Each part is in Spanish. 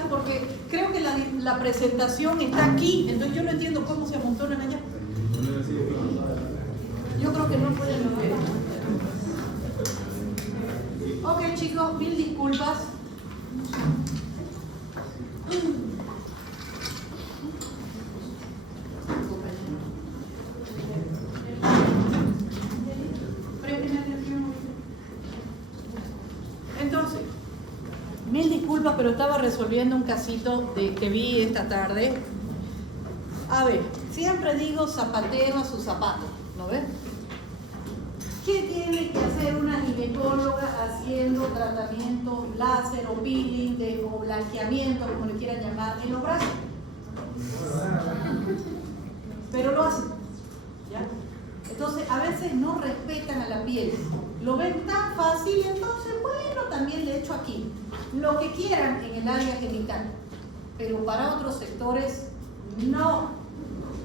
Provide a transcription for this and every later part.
chicas, porque creo que la presentación está aquí, entonces yo no entiendo cómo se amontonan allá. Yo creo que no pueden ver. Ok, chicos, mil disculpas. Entonces, mil disculpas, pero estaba resolviendo un casito que vi esta tarde. A ver, siempre digo zapatero a sus zapatos, ¿no ves? ¿Qué tiene que hacer una ginecóloga haciendo tratamiento láser o peeling o blanqueamiento, como le quieran llamar, en los brazos? Pero lo hacen, ¿ya? Entonces, a veces no respetan a la piel. Lo ven tan fácil, entonces, bueno, también le echo aquí. Lo que quieran en el área genital. Pero para otros sectores, no.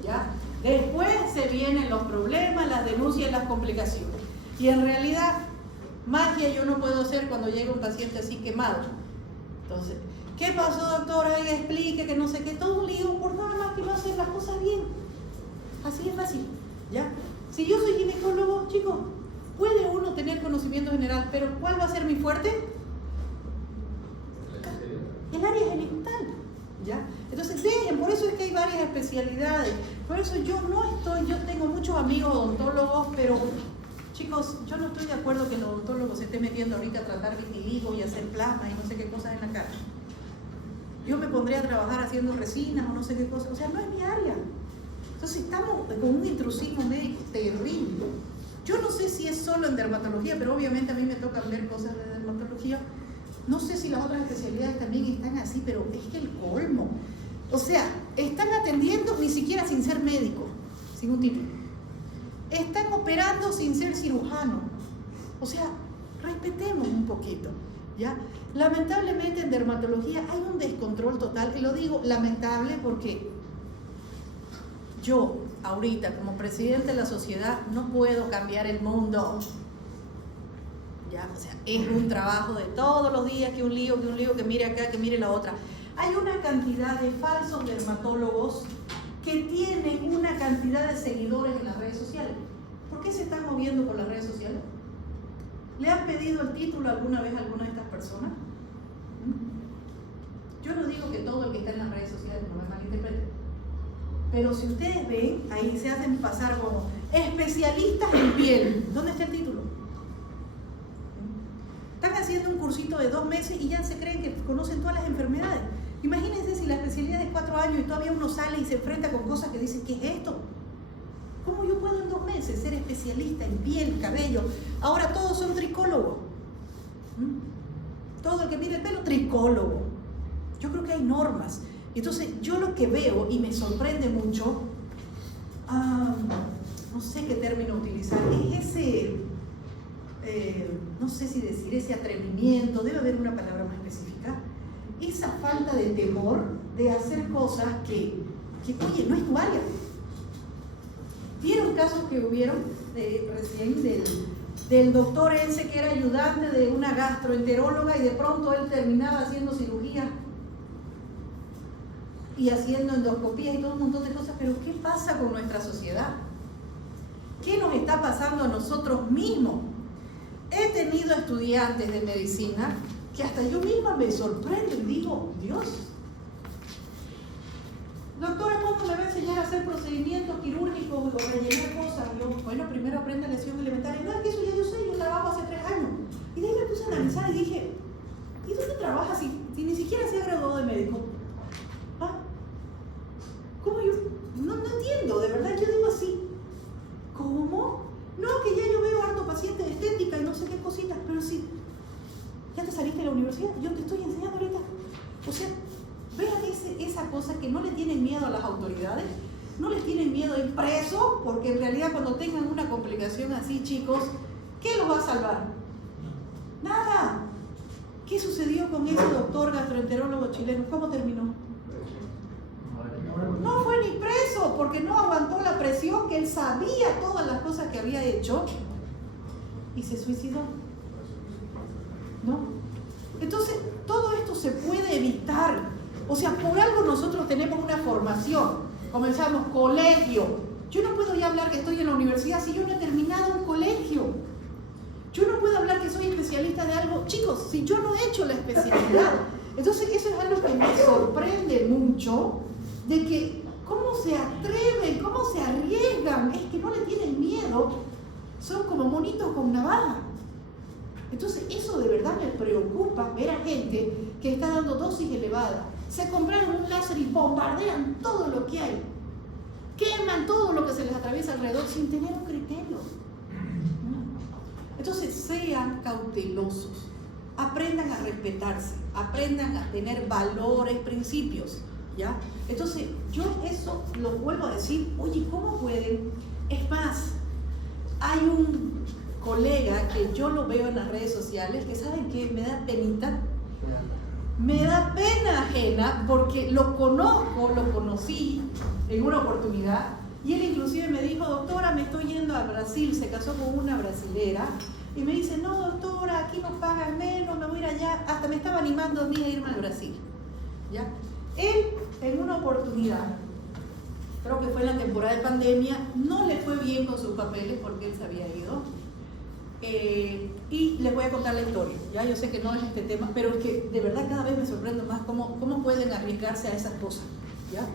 ¿Ya? Después se vienen los problemas, las denuncias, las complicaciones. Y en realidad, magia yo no puedo hacer cuando llega un paciente así quemado. Entonces, ¿qué pasó, doctora? Ella explique que no sé qué, todo un lío por nada más que no hacer las cosas bien. Así es fácil, ¿ya? Si yo soy ginecólogo, chicos, puede uno tener conocimiento general, pero ¿cuál va a ser mi fuerte? El área genital, ¿ya? Entonces, dejen, por eso es que hay varias especialidades. Por eso yo tengo muchos amigos odontólogos, pero chicos, yo no estoy de acuerdo que el odontólogo se esté metiendo ahorita a tratar vitiligo y hacer plasma y no sé qué cosas en la cara. Yo me pondría a trabajar haciendo resinas o no sé qué cosas, o sea, no es mi área. Entonces estamos con un intrusismo médico terrible. Yo no sé si es solo en dermatología, pero obviamente a mí me tocan ver cosas de dermatología. No sé si las otras especialidades también están así, pero es que el colmo. O sea, están atendiendo ni siquiera sin ser médico, sin un título. Están operando sin ser cirujano. O sea, respetemos un poquito, ¿ya? Lamentablemente en dermatología hay un descontrol total, y lo digo lamentable porque yo, ahorita, como presidente de la sociedad, no puedo cambiar el mundo. ¿Ya? O sea, es un trabajo de todos los días, que un lío, que mire acá, que mire la otra. Hay una cantidad de falsos dermatólogos que tienen una cantidad de seguidores en las redes sociales. ¿Por qué se están moviendo por las redes sociales? ¿Le han pedido el título alguna vez a alguna de estas personas? Yo no digo que todo el que está en las redes sociales no me malinterprete, pero si ustedes ven, ahí se hacen pasar como especialistas en piel. ¿Dónde está el título? Están haciendo un cursito de 2 meses y ya se creen que conocen todas las enfermedades. Imagínense si la especialidad es de 4 años y todavía uno sale y se enfrenta con cosas que dicen, ¿qué es esto? ¿Cómo yo puedo en 2 meses ser especialista en piel, cabello? Ahora todos son tricólogos. Todo el que mire el pelo, tricólogo. Yo creo que hay normas. Entonces yo lo que veo y me sorprende mucho, no sé qué término utilizar, es ese, no sé si decir, ese atrevimiento, debe haber una palabra más específica, esa falta de temor de hacer cosas que oye, no es tu área. ¿Vieron casos que hubieron recién del doctor ese que era ayudante de una gastroenteróloga y de pronto él terminaba haciendo cirugía y haciendo endoscopías y todo un montón de cosas? Pero ¿qué pasa con nuestra sociedad? ¿Qué nos está pasando a nosotros mismos? He tenido estudiantes de medicina que hasta yo misma me sorprendo y digo, Dios, doctora, ¿cuándo me va a enseñar a hacer procedimientos quirúrgicos o rellenar cosas? Y yo, bueno, primero aprende lesión elementaria. No, es que eso ya yo sé, yo trabajo hace 3 años. Y de ahí me puse a analizar y dije, ¿y dónde trabajas si ni siquiera se ha graduado de médico? ¿Ah? ¿Cómo yo? No entiendo, de verdad, yo digo así. ¿Cómo? No, que ya yo veo harto paciente de estética y no sé qué cositas, pero sí, ya te saliste de la universidad, yo te estoy enseñando ahorita. O sea, vean esa cosa que no le tienen miedo a las autoridades, no les tienen miedo a ir preso, porque en realidad cuando tengan una complicación así, chicos, ¿qué los va a salvar? Nada. ¿Qué sucedió con ese doctor gastroenterólogo chileno? ¿Cómo terminó? No fue ni preso, porque no aguantó la presión, que él sabía todas las cosas que había hecho y se suicidó. ¿No? Entonces, todo esto se puede evitar. O sea, por algo nosotros tenemos una formación, comenzamos colegio. Yo no puedo ya hablar que estoy en la universidad si yo no he terminado un colegio. Yo no puedo hablar que soy especialista de algo, chicos, si yo no he hecho la especialidad. Entonces eso es algo que me sorprende mucho, de que cómo se atreven, cómo se arriesgan, es que no le tienen miedo, son como monitos con navaja. Entonces eso de verdad me preocupa, ver a gente que está dando dosis elevadas, se compraron un láser y bombardean todo lo que hay, queman todo lo que se les atraviesa alrededor sin tener un criterio. Entonces sean cautelosos, aprendan a respetarse, aprendan a tener valores, principios, ¿ya? Entonces yo eso lo vuelvo a decir, oye, ¿cómo pueden? Es más, hay un colega que yo lo veo en las redes sociales, que saben que me da penita, me da pena ajena, porque lo conozco, lo conocí en una oportunidad, y él inclusive me dijo, doctora, me estoy yendo a Brasil, se casó con una brasilera, y me dice, no doctora, aquí nos pagan menos, me voy a ir allá, hasta me estaba animando a mí a irme al Brasil, ¿ya? Él, en una oportunidad, creo que fue en la temporada de pandemia, no le fue bien con sus papeles porque él se había ido, y les voy a contar la historia, ¿ya? Yo sé que no es este tema, pero es que de verdad cada vez me sorprendo más cómo pueden arriesgarse a esas cosas, ¿ya?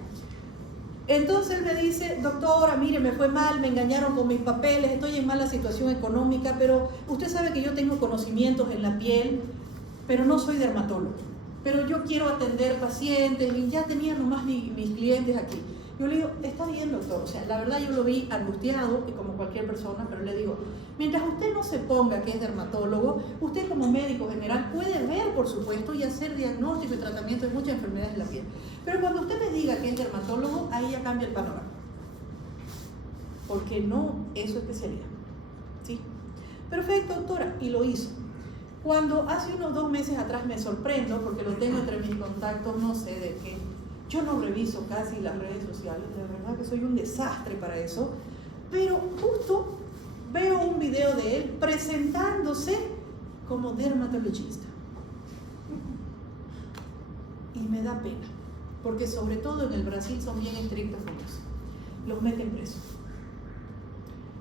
Entonces él me dice, doctora, mire, me fue mal, me engañaron con mis papeles, estoy en mala situación económica, pero usted sabe que yo tengo conocimientos en la piel, pero no soy dermatólogo. Pero yo quiero atender pacientes y ya tenía nomás mis clientes aquí. Yo le digo, está bien, doctor, o sea, la verdad yo lo vi angustiado, y como cualquier persona, pero le digo, mientras usted no se ponga que es dermatólogo, usted como médico general puede ver, por supuesto, y hacer diagnóstico y tratamiento de muchas enfermedades de la piel. Pero cuando usted me diga que es dermatólogo, ahí ya cambia el panorama. Porque no es su especialidad. ¿Sí? Perfecto, doctora, y lo hizo. Cuando hace unos 2 meses atrás me sorprendo, porque lo tengo entre mis contactos, no sé de qué, yo no reviso casi las redes sociales, de verdad que soy un desastre para eso, pero justo veo un video de él presentándose como dermatologista. Y me da pena, porque sobre todo en el Brasil son bien estrictos con eso, los meten presos.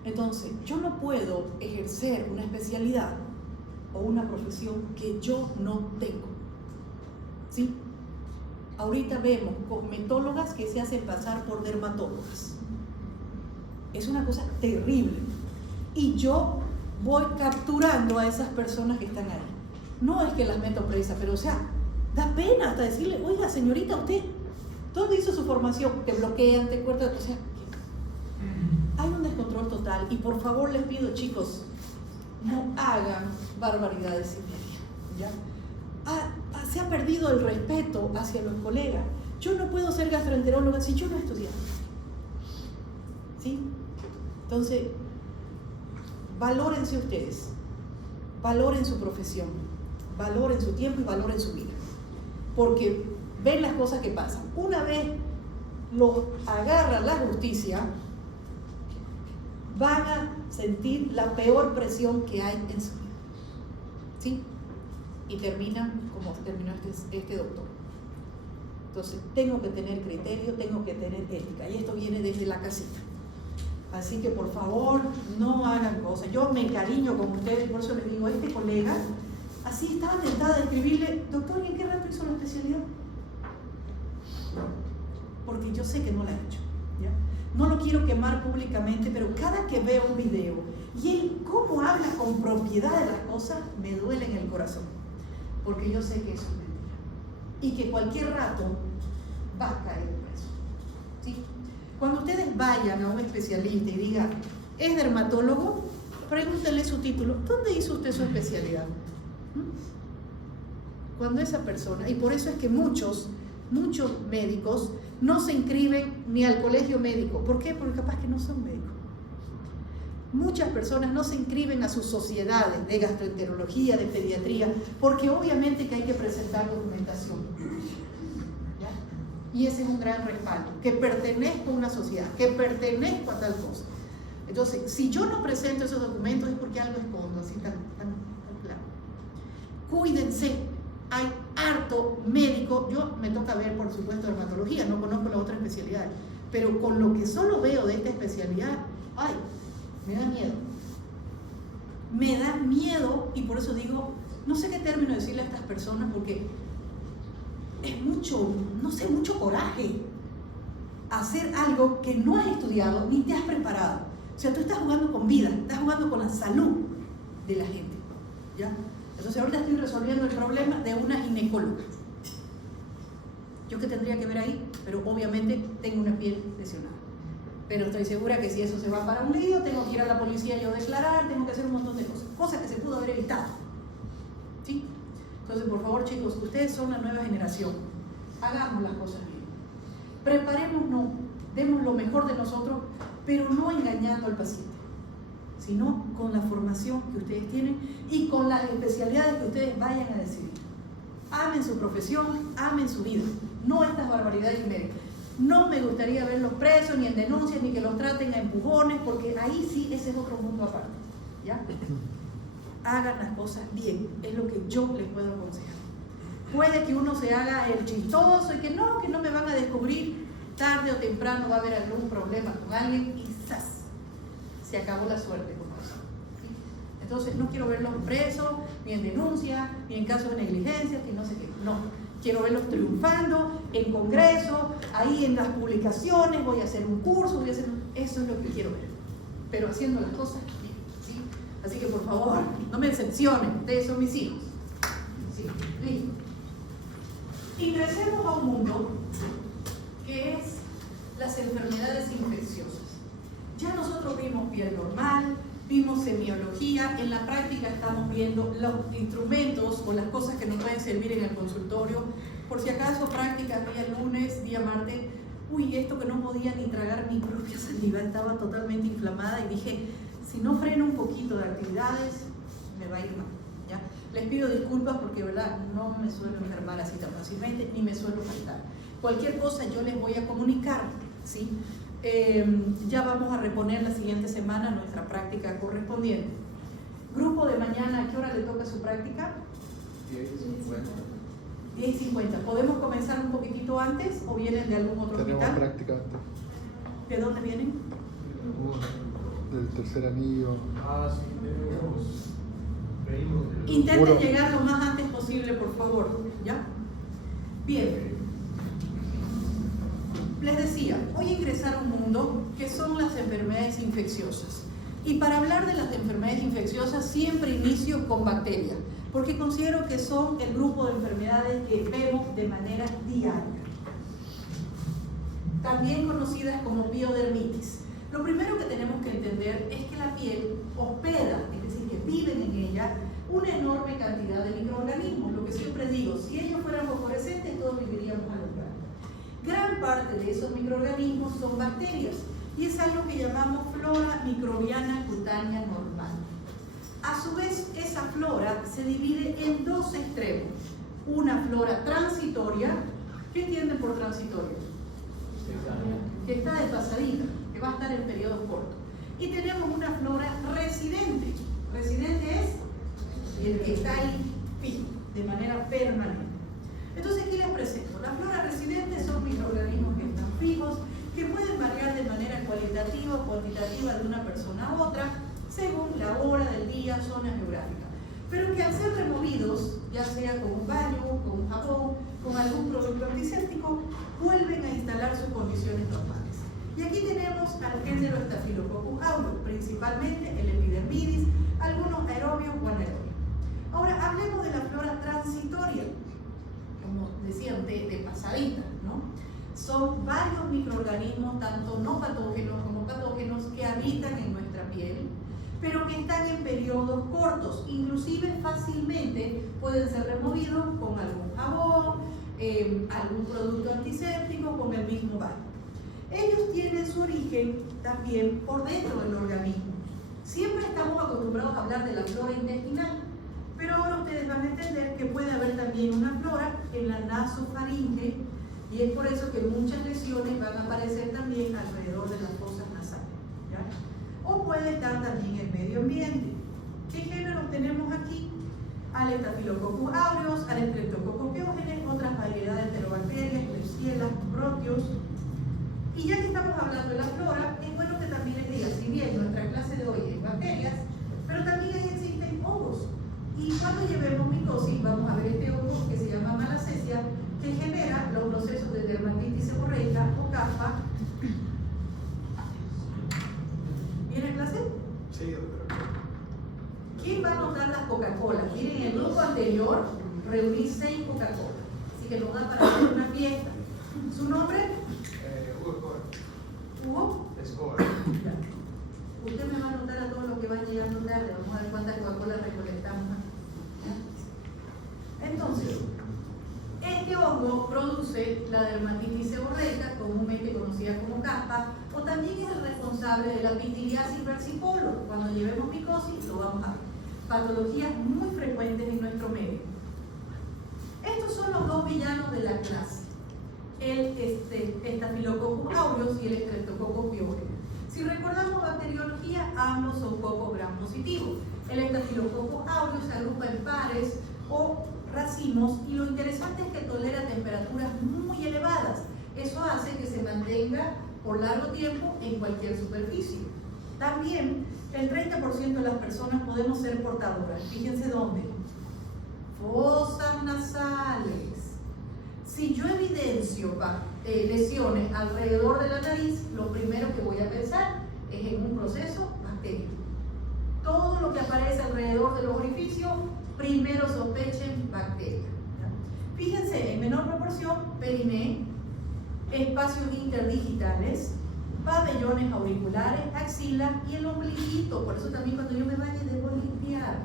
Entonces, yo no puedo ejercer una especialidad o una profesión que yo no tengo, ¿sí? Ahorita vemos cosmetólogas que se hacen pasar por dermatólogas. Es una cosa terrible. Y yo voy capturando a esas personas que están ahí. No es que las meto presas, pero o sea, da pena hasta decirle, oiga señorita, usted, ¿dónde hizo su formación? Te bloquean, te cortan, o sea, hay un descontrol total. Y por favor les pido, chicos, no hagan barbaridades sin media, ¿ya? Se ha perdido el respeto hacia los colegas. Yo no puedo ser gastroenteróloga si yo no he estudiado, ¿sí? Entonces, valórense ustedes, valoren su profesión, valoren su tiempo y valoren su vida, porque ven las cosas que pasan. Una vez los agarra la justicia, van a sentir la peor presión que hay en su vida, ¿sí? Y terminan como terminó este doctor. Entonces, tengo que tener criterio, tengo que tener ética, y esto viene desde la casita. Así que, por favor, no hagan cosas. Yo me encariño con ustedes, por eso les digo, este colega, así estaba tentada de escribirle, doctor, ¿y en qué rato hizo la especialidad? Porque yo sé que no la ha hecho, ¿ya? No lo quiero quemar públicamente, pero cada que veo un video y él cómo habla con propiedad de las cosas, me duele en el corazón, porque yo sé que eso es mentira y que cualquier rato va a caer preso, ¿sí? Cuando ustedes vayan a un especialista y digan, ¿es dermatólogo? Pregúntenle su título, ¿dónde hizo usted su especialidad? Cuando esa persona, y por eso es que muchos médicos no se inscriben ni al colegio médico. ¿Por qué? Porque capaz que no son médicos. Muchas personas no se inscriben a sus sociedades de gastroenterología, de pediatría, porque obviamente que hay que presentar documentación, ¿ya? Y ese es un gran respaldo, que pertenezco a una sociedad, que pertenezco a tal cosa. Entonces, si yo no presento esos documentos es porque algo escondo, así tan claro. Cuídense, hay harta acto médico, yo me toca ver, por supuesto, dermatología, no conozco las otras especialidades, pero con lo que solo veo de esta especialidad, ay, me da miedo. Me da miedo, y por eso digo, no sé qué término decirle a estas personas, porque es mucho, no sé, mucho coraje hacer algo que no has estudiado ni te has preparado. O sea, tú estás jugando con vida, estás jugando con la salud de la gente, ¿ya? Entonces ahorita estoy resolviendo el problema de una ginecóloga. ¿Yo qué tendría que ver ahí? Pero obviamente tengo una piel lesionada. Pero estoy segura que si eso se va para un lío, tengo que ir a la policía yo a declarar, tengo que hacer un montón de cosas que se pudo haber evitado. ¿Sí? Entonces, por favor, chicos, ustedes son la nueva generación. Hagamos las cosas bien. Preparémonos, demos lo mejor de nosotros, pero no engañando al paciente, sino con la formación que ustedes tienen y con las especialidades que ustedes vayan a decidir. Amen su profesión, amen su vida, no estas barbaridades médicas. No me gustaría verlos presos, ni en denuncias, ni que los traten a empujones, porque ahí sí, ese es otro mundo aparte. ¿Ya? Hagan las cosas bien, es lo que yo les puedo aconsejar. Puede que uno se haga el chistoso y que no me van a descubrir, tarde o temprano va a haber algún problema con alguien y ¡zas! Se acabó la suerte con eso. ¿Sí? Entonces no quiero verlos presos, ni en denuncia, ni en caso de negligencia, ni no sé qué. No, quiero verlos triunfando en congreso, ahí en las publicaciones, voy a hacer un curso, eso es lo que quiero ver. Pero haciendo las cosas bien, ¿sí? Así que por favor, no me decepcionen, ustedes son mis hijos. ¿Sí? Listo. Ingresemos a un mundo que es las enfermedades infecciosas. Ya nosotros vimos piel normal, vimos semiología, en la práctica estamos viendo los instrumentos o las cosas que nos pueden servir en el consultorio. Por si acaso, prácticas día lunes, día martes, uy, esto que no podía ni tragar mi propia saliva, estaba totalmente inflamada y dije, si no freno un poquito de actividades, me va a ir mal. ¿Ya? Les pido disculpas porque, verdad, no me suelo enfermar así tan fácilmente, ni me suelo faltar. Cualquier cosa yo les voy a comunicar, ¿sí? Ya vamos a reponer la siguiente semana nuestra práctica correspondiente. Grupo de mañana, ¿a qué hora le toca su práctica? 10:50. ¿Podemos comenzar un poquitito antes o vienen de algún otro Tenemos hospital? práctica antes. ¿De dónde vienen? Del tercer anillo. Sí, venimos del... Intenten llegar lo más antes posible, por favor. ¿Ya? Bien. Les decía, voy a ingresar a un mundo que son las enfermedades infecciosas. Y para hablar de las enfermedades infecciosas siempre inicio con bacterias, porque considero que son el grupo de enfermedades que vemos de manera diaria. También conocidas como biodermitis. Lo primero que tenemos que entender es que la piel hospeda, es decir, que viven en ella, una enorme cantidad de microorganismos. Lo que siempre digo, si ellos fueran fosforescentes, todos viviríamos a la planta. Gran parte de esos microorganismos son bacterias y es algo que llamamos flora microbiana cutánea normal. A su vez, esa flora se divide en dos extremos. Una flora transitoria, ¿qué entienden por transitoria? Que está desfasadita, que va a estar en periodos cortos. Y tenemos una flora residente. Residente es el que está ahí fijo, de manera permanente. Entonces aquí les presento. La flora residente son microorganismos que están fijos, que pueden variar de manera cualitativa o cuantitativa de una persona a otra, según la hora del día, zona geográfica. Pero que al ser removidos, ya sea con un baño, con un jabón, con algún producto antiséptico, vuelven a instalar sus condiciones normales. Y aquí tenemos al género Staphylococcus aureus, principalmente el epidermidis, algunos aerobios o anaerobios. Ahora hablemos de la flora transitoria, como decían, de pasadita, ¿no? Son varios microorganismos, tanto no patógenos como patógenos, que habitan en nuestra piel, pero que están en periodos cortos, inclusive fácilmente pueden ser removidos con algún jabón, algún producto antiséptico, con el mismo baño. Ellos tienen su origen también por dentro del organismo. Siempre estamos acostumbrados a hablar de la flora intestinal, pero ahora ustedes van a entender que puede haber también una flora en la nasofaringe, y es por eso que muchas lesiones van a aparecer también alrededor de las fosas nasales, ¿ya? O puede estar también el medio ambiente. ¿Qué géneros tenemos aquí? al Staphylococcus aureus, al Streptococcus pyogenes, otras variedades de enterobacterias, Klebsiella, Proteus. Y ya que estamos hablando de la flora, es bueno que también les diga, si bien nuestra clase de hoy es bacterias, pero también ahí existen hongos. Y cuando llevemos micosis, vamos a ver este hongo que se llama Malassezia, que genera los procesos de dermatitis seborreica o caspa. ¿Viene clase? Sí, doctora. ¿Quién va a anotar las Coca-Cola? Miren, en el grupo anterior reuní 6 Coca-Cola, así que nos da para hacer una fiesta. ¿Su nombre? Hugo Escobar. Hugo. Escobar. Ya. Usted me va a anotar a todos los que van llegando tarde. Vamos a ver cuántas Coca-Cola recolectamos. ¿Ya? Entonces, este hongo produce la dermatitis seborreica, comúnmente conocida como caspa, o también es el responsable de la pitiliasis versicolor. Cuando llevemos micosis lo vamos a ver. Patologías muy frecuentes en nuestro medio. Estos son los dos villanos de la clase, el Staphylococcus aureus y el Streptococcus pyogenes. Si recordamos bacteriología, ambos son cocos gram positivos. El Staphylococcus aureus se agrupa en pares o racimos y lo interesante es que tolera temperaturas muy elevadas. Eso hace que se mantenga por largo tiempo en cualquier superficie. También el 30% de las personas podemos ser portadoras. Fíjense dónde. Fosas nasales. Si yo evidencio lesiones alrededor de la nariz, lo primero que voy a pensar es en un proceso bacteriano. Todo lo que aparece alrededor del orificio, primero sospechen bacteria. Fíjense, en menor proporción, periné, espacios interdigitales, pabellones auriculares, axila y el ombliguito. Por eso también cuando yo me bañe debo limpiar.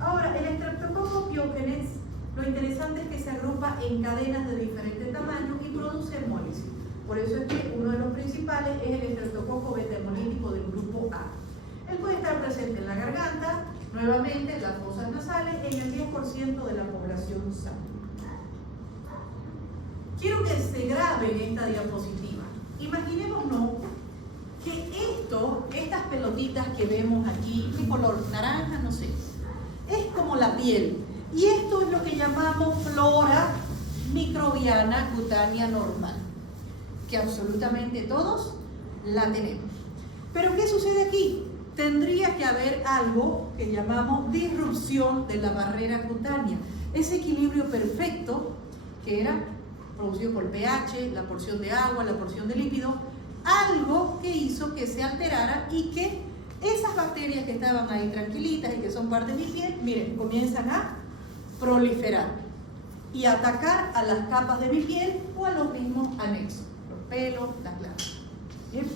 Ahora, el Streptococcus pyogenes, lo interesante es que se agrupa en cadenas de diferentes tamaños y produce hemólisis. Por eso es que uno de los principales es el Streptococcus beta-hemolítico del grupo A. Él puede estar presente en la garganta, nuevamente en las fosas nasales, en el 10% de la población sana. Quiero que se grabe en esta diapositiva. Imaginémonos que estas pelotitas que vemos aquí, ¿qué color? Naranja, no sé. Es como la piel. Y esto es lo que llamamos flora microbiana cutánea normal, que absolutamente todos la tenemos. Pero ¿qué sucede aquí? Tendría que haber algo que llamamos disrupción de la barrera cutánea. Ese equilibrio perfecto que era producido por pH, la porción de agua, la porción de lípido, algo que hizo que se alterara y que esas bacterias que estaban ahí tranquilitas y que son parte de mi piel, miren, comienzan a proliferar y atacar a las capas de mi piel o a los mismos anexos, los pelos, las glándulas. ¿Bien?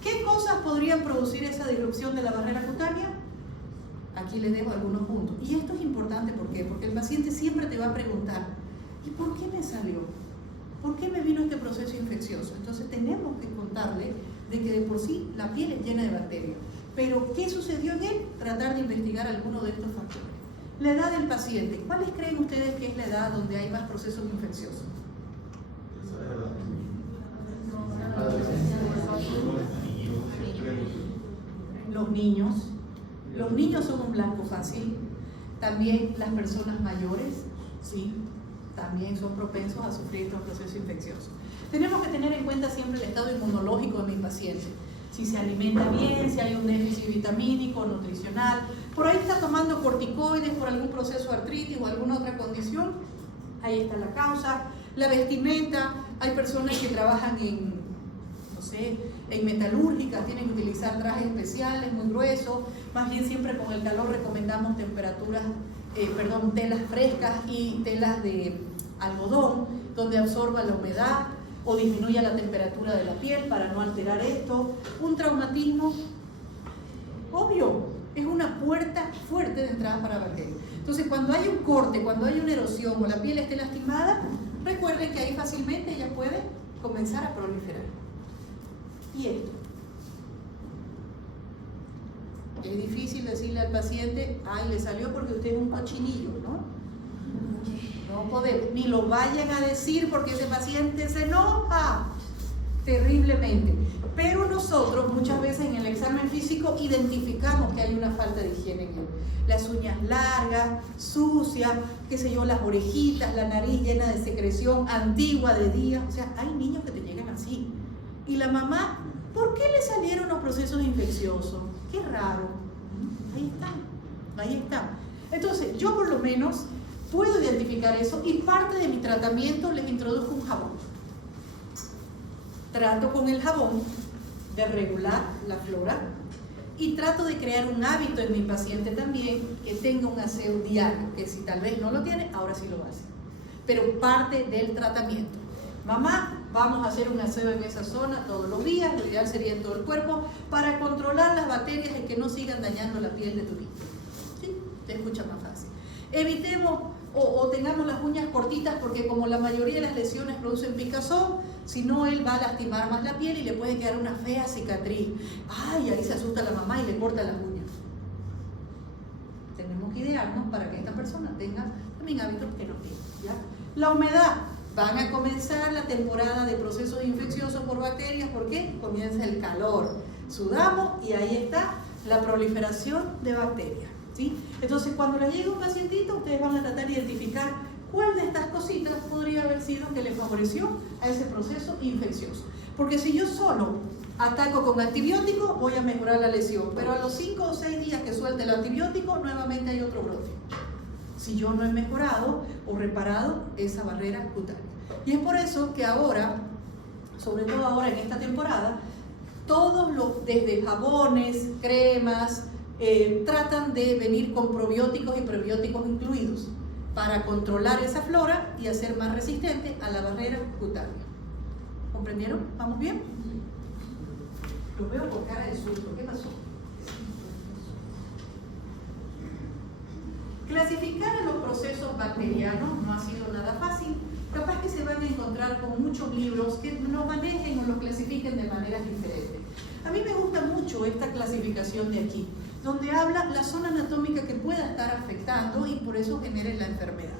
¿Qué cosas podrían producir esa disrupción de la barrera cutánea? Aquí les dejo algunos puntos. Y esto es importante, ¿por qué? Porque el paciente siempre te va a preguntar, ¿y por qué me salió? ¿Por qué me vino este proceso infeccioso? Entonces tenemos que contarle de que de por sí la piel es llena de bacterias. Pero ¿qué sucedió en él? Tratar de investigar alguno de estos factores. La edad del paciente. ¿Cuáles creen ustedes que es la edad donde hay más procesos infecciosos? Los niños. Los niños son un blanco fácil. También las personas mayores, ¿sí? También son propensos a sufrir estos procesos infecciosos. Tenemos que tener en cuenta siempre el estado inmunológico de mi paciente. Si se alimenta bien, si hay un déficit vitamínico, nutricional. Por ahí está tomando corticoides por algún proceso de artritis o alguna otra condición. Ahí está la causa. La vestimenta. Hay personas que trabajan en, no sé, en metalúrgica, tienen que utilizar trajes especiales muy gruesos. Más bien siempre con el calor recomendamos telas frescas y telas de algodón donde absorba la humedad o disminuya la temperatura de la piel para no alterar esto. Un traumatismo, obvio, es una puerta fuerte de entrada para bacterias. Entonces cuando hay un corte, cuando hay una erosión o la piel esté lastimada, recuerden que ahí fácilmente ella puede comenzar a proliferar. Y esto. Es difícil decirle al paciente, ay, le salió porque usted es un cochinillo, ¿no? No podemos, ni lo vayan a decir porque ese paciente se enoja. terriblemente. Pero nosotros muchas veces en el examen físico identificamos que hay una falta de higiene en él. Las uñas largas, sucias, qué sé yo, las orejitas, la nariz llena de secreción antigua de día. O sea, hay niños que te llegan así. Y la mamá, ¿por qué le salieron los procesos infecciosos? Qué raro. Ahí están, ahí están. Entonces, yo por lo menos puedo identificar eso y parte de mi tratamiento les introduzco un jabón. Trato con el jabón de regular la flora y trato de crear un hábito en mi paciente también que tenga un aseo diario, que si tal vez no lo tiene, ahora sí lo va a hacer. Pero parte del tratamiento. Mamá, vamos a hacer un aseo en esa zona todos los días, lo ideal sería en todo el cuerpo, para controlar las bacterias y que no sigan dañando la piel de tu niño. ¿Sí? Te escucha más fácil. Evitemos o tengamos las uñas cortitas porque como la mayoría de las lesiones producen picazón, si no él va a lastimar más la piel y le puede quedar una fea cicatriz. Ay, ahí se asusta la mamá y le corta las uñas. Tenemos que idearnos para que esta persona tenga también hábitos que no tiene, ¿ya? La humedad. Van a comenzar la temporada de procesos infecciosos por bacterias. ¿Por qué? Comienza el calor. Sudamos y ahí está la proliferación de bacterias, ¿sí? Entonces, cuando les llegue un pacientito, ustedes van a tratar de identificar cuál de estas cositas podría haber sido que le favoreció a ese proceso infeccioso. Porque si yo solo ataco con antibiótico, voy a mejorar la lesión. Pero a los 5 o 6 días que suelte el antibiótico, nuevamente hay otro brote. Si yo no he mejorado o reparado esa barrera cutánea. Y es por eso que ahora, sobre todo ahora en esta temporada, todos los, desde jabones, cremas, tratan de venir con probióticos y prebióticos incluidos para controlar esa flora y hacer más resistente a la barrera cutánea. ¿Comprendieron? ¿Vamos bien? Los veo con cara de susto. ¿Qué pasó? Clasificar a los procesos bacterianos no ha sido nada fácil. Capaz que se van a encontrar con muchos libros que los manejen o los clasifiquen de maneras diferentes. A mí me gusta mucho esta clasificación de aquí, donde habla la zona anatómica que pueda estar afectando y por eso genere la enfermedad.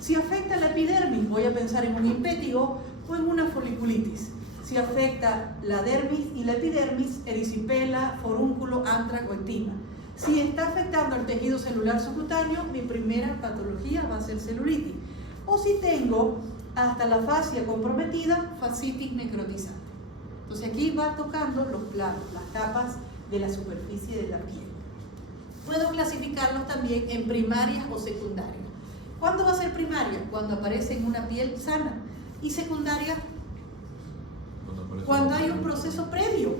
Si afecta la epidermis, voy a pensar en un impétigo o en una foliculitis. Si afecta la dermis y la epidermis, erisipela, forúnculo, antrax o ectima. Si está afectando el tejido celular subcutáneo, mi primera patología va a ser celulitis. O si tengo hasta la fascia comprometida, fascitis necrotizante. Entonces aquí va tocando los planos, las capas de la superficie de la piel. Puedo clasificarlos también en primarias o secundarias. ¿Cuándo va a ser primaria? Cuando aparece en una piel sana. Y secundaria, cuando hay un proceso previo.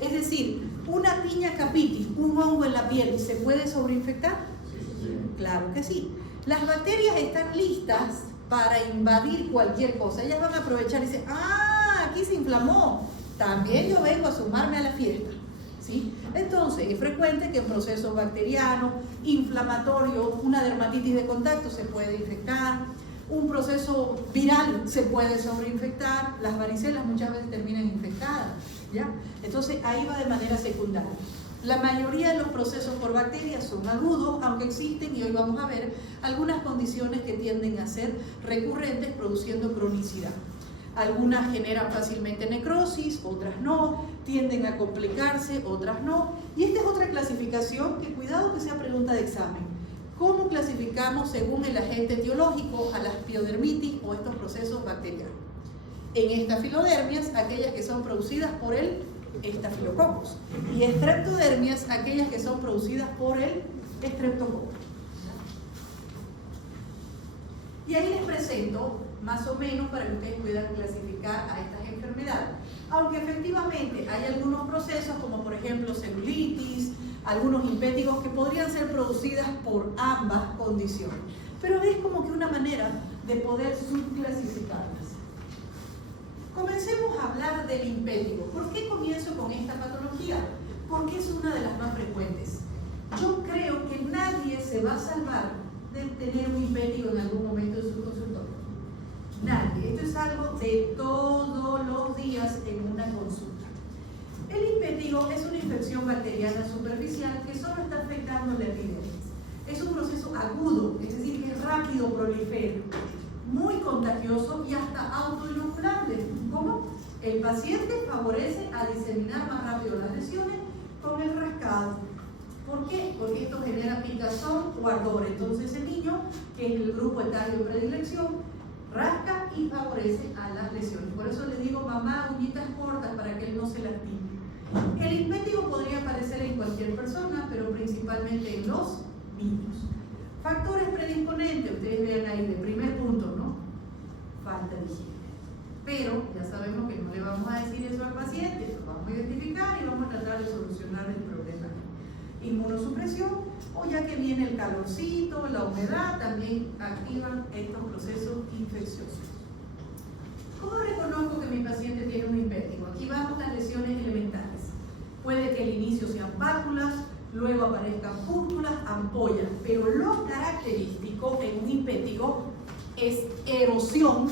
Es decir, una piña capitis, un hongo en la piel, ¿se puede sobreinfectar? Sí. Claro que sí. Las bacterias están listas para invadir cualquier cosa. Ellas van a aprovechar y dicen, aquí se inflamó. También yo vengo a sumarme a la fiesta. ¿Sí? Entonces, es frecuente que en procesos bacterianos, inflamatorios, una dermatitis de contacto se puede infectar, un proceso viral se puede sobreinfectar, las varicelas muchas veces terminan infectadas, ¿ya? Entonces, ahí va de manera secundaria. La mayoría de los procesos por bacterias son agudos, aunque existen, y hoy vamos a ver, algunas condiciones que tienden a ser recurrentes, produciendo cronicidad. Algunas generan fácilmente necrosis, otras no, tienden a complicarse, otras no. Y esta es otra clasificación que cuidado que sea pregunta de examen. ¿Cómo clasificamos según el agente etiológico a las piodermitis o estos procesos bacterianos? En estafilodermias, aquellas que son producidas por el estafilococcus, y estreptodermias, aquellas que son producidas por el estreptococcus. Y ahí les presento más o menos para que ustedes puedan clasificar a estas enfermedades. Aunque efectivamente hay algunos procesos, como por ejemplo celulitis, algunos impétigos que podrían ser producidas por ambas condiciones. Pero es como que una manera de poder subclasificarlas. Comencemos a hablar del impétigo. ¿Por qué comienzo con esta patología? Porque es una de las más frecuentes. Yo creo que nadie se va a salvar de tener un impétigo en algún momento de su consultorio. Nadie. Esto es algo de todos los días en una consulta. El impétigo es una infección bacteriana superficial que solo está afectando la epidermis. Es un proceso agudo, es decir, que rápido prolifera, muy contagioso y hasta autoinoculable. ¿Cómo? El paciente favorece a diseminar más rápido las lesiones con el rascado. ¿Por qué? Porque esto genera picazón o ardor. Entonces el niño, que es el grupo etario de predilección, rasca y favorece a las lesiones. Por eso le digo, mamá, uñitas cortas para que él no se lastime. El impétigo podría aparecer en cualquier persona, pero principalmente en los niños. Factores predisponentes, ustedes vean ahí, de primer punto, ¿no? Falta de higiene. Pero ya sabemos que no le vamos a decir eso al paciente, lo vamos a identificar y vamos a tratar de solucionar el problema. Inmunosupresión, o ya que viene el calorcito, la humedad, también activan estos procesos infecciosos. ¿Cómo reconozco que mi paciente tiene un impétigo? Aquí vamos las lesiones elementales. Puede que el inicio sean pápulas, luego aparezcan pústulas, ampollas, pero lo característico en un impétigo es erosión.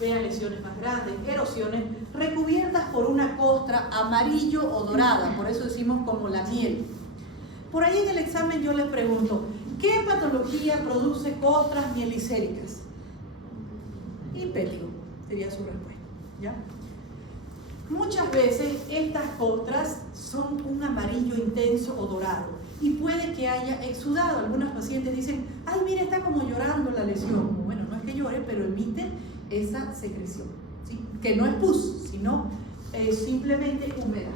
Vean lesiones más grandes, erosiones recubiertas por una costra amarillo o dorada, por eso decimos como la miel. Por ahí en el examen yo les pregunto, ¿qué patología produce costras mielicéricas? Impétigo, sería su respuesta, ¿ya? Muchas veces estas costras son un amarillo intenso o dorado y puede que haya exudado. Algunos pacientes dicen, ay, mira, está como llorando la lesión. Bueno, no es que llore, pero emite esa secreción, ¿sí? Que no es pus, sino simplemente humedad.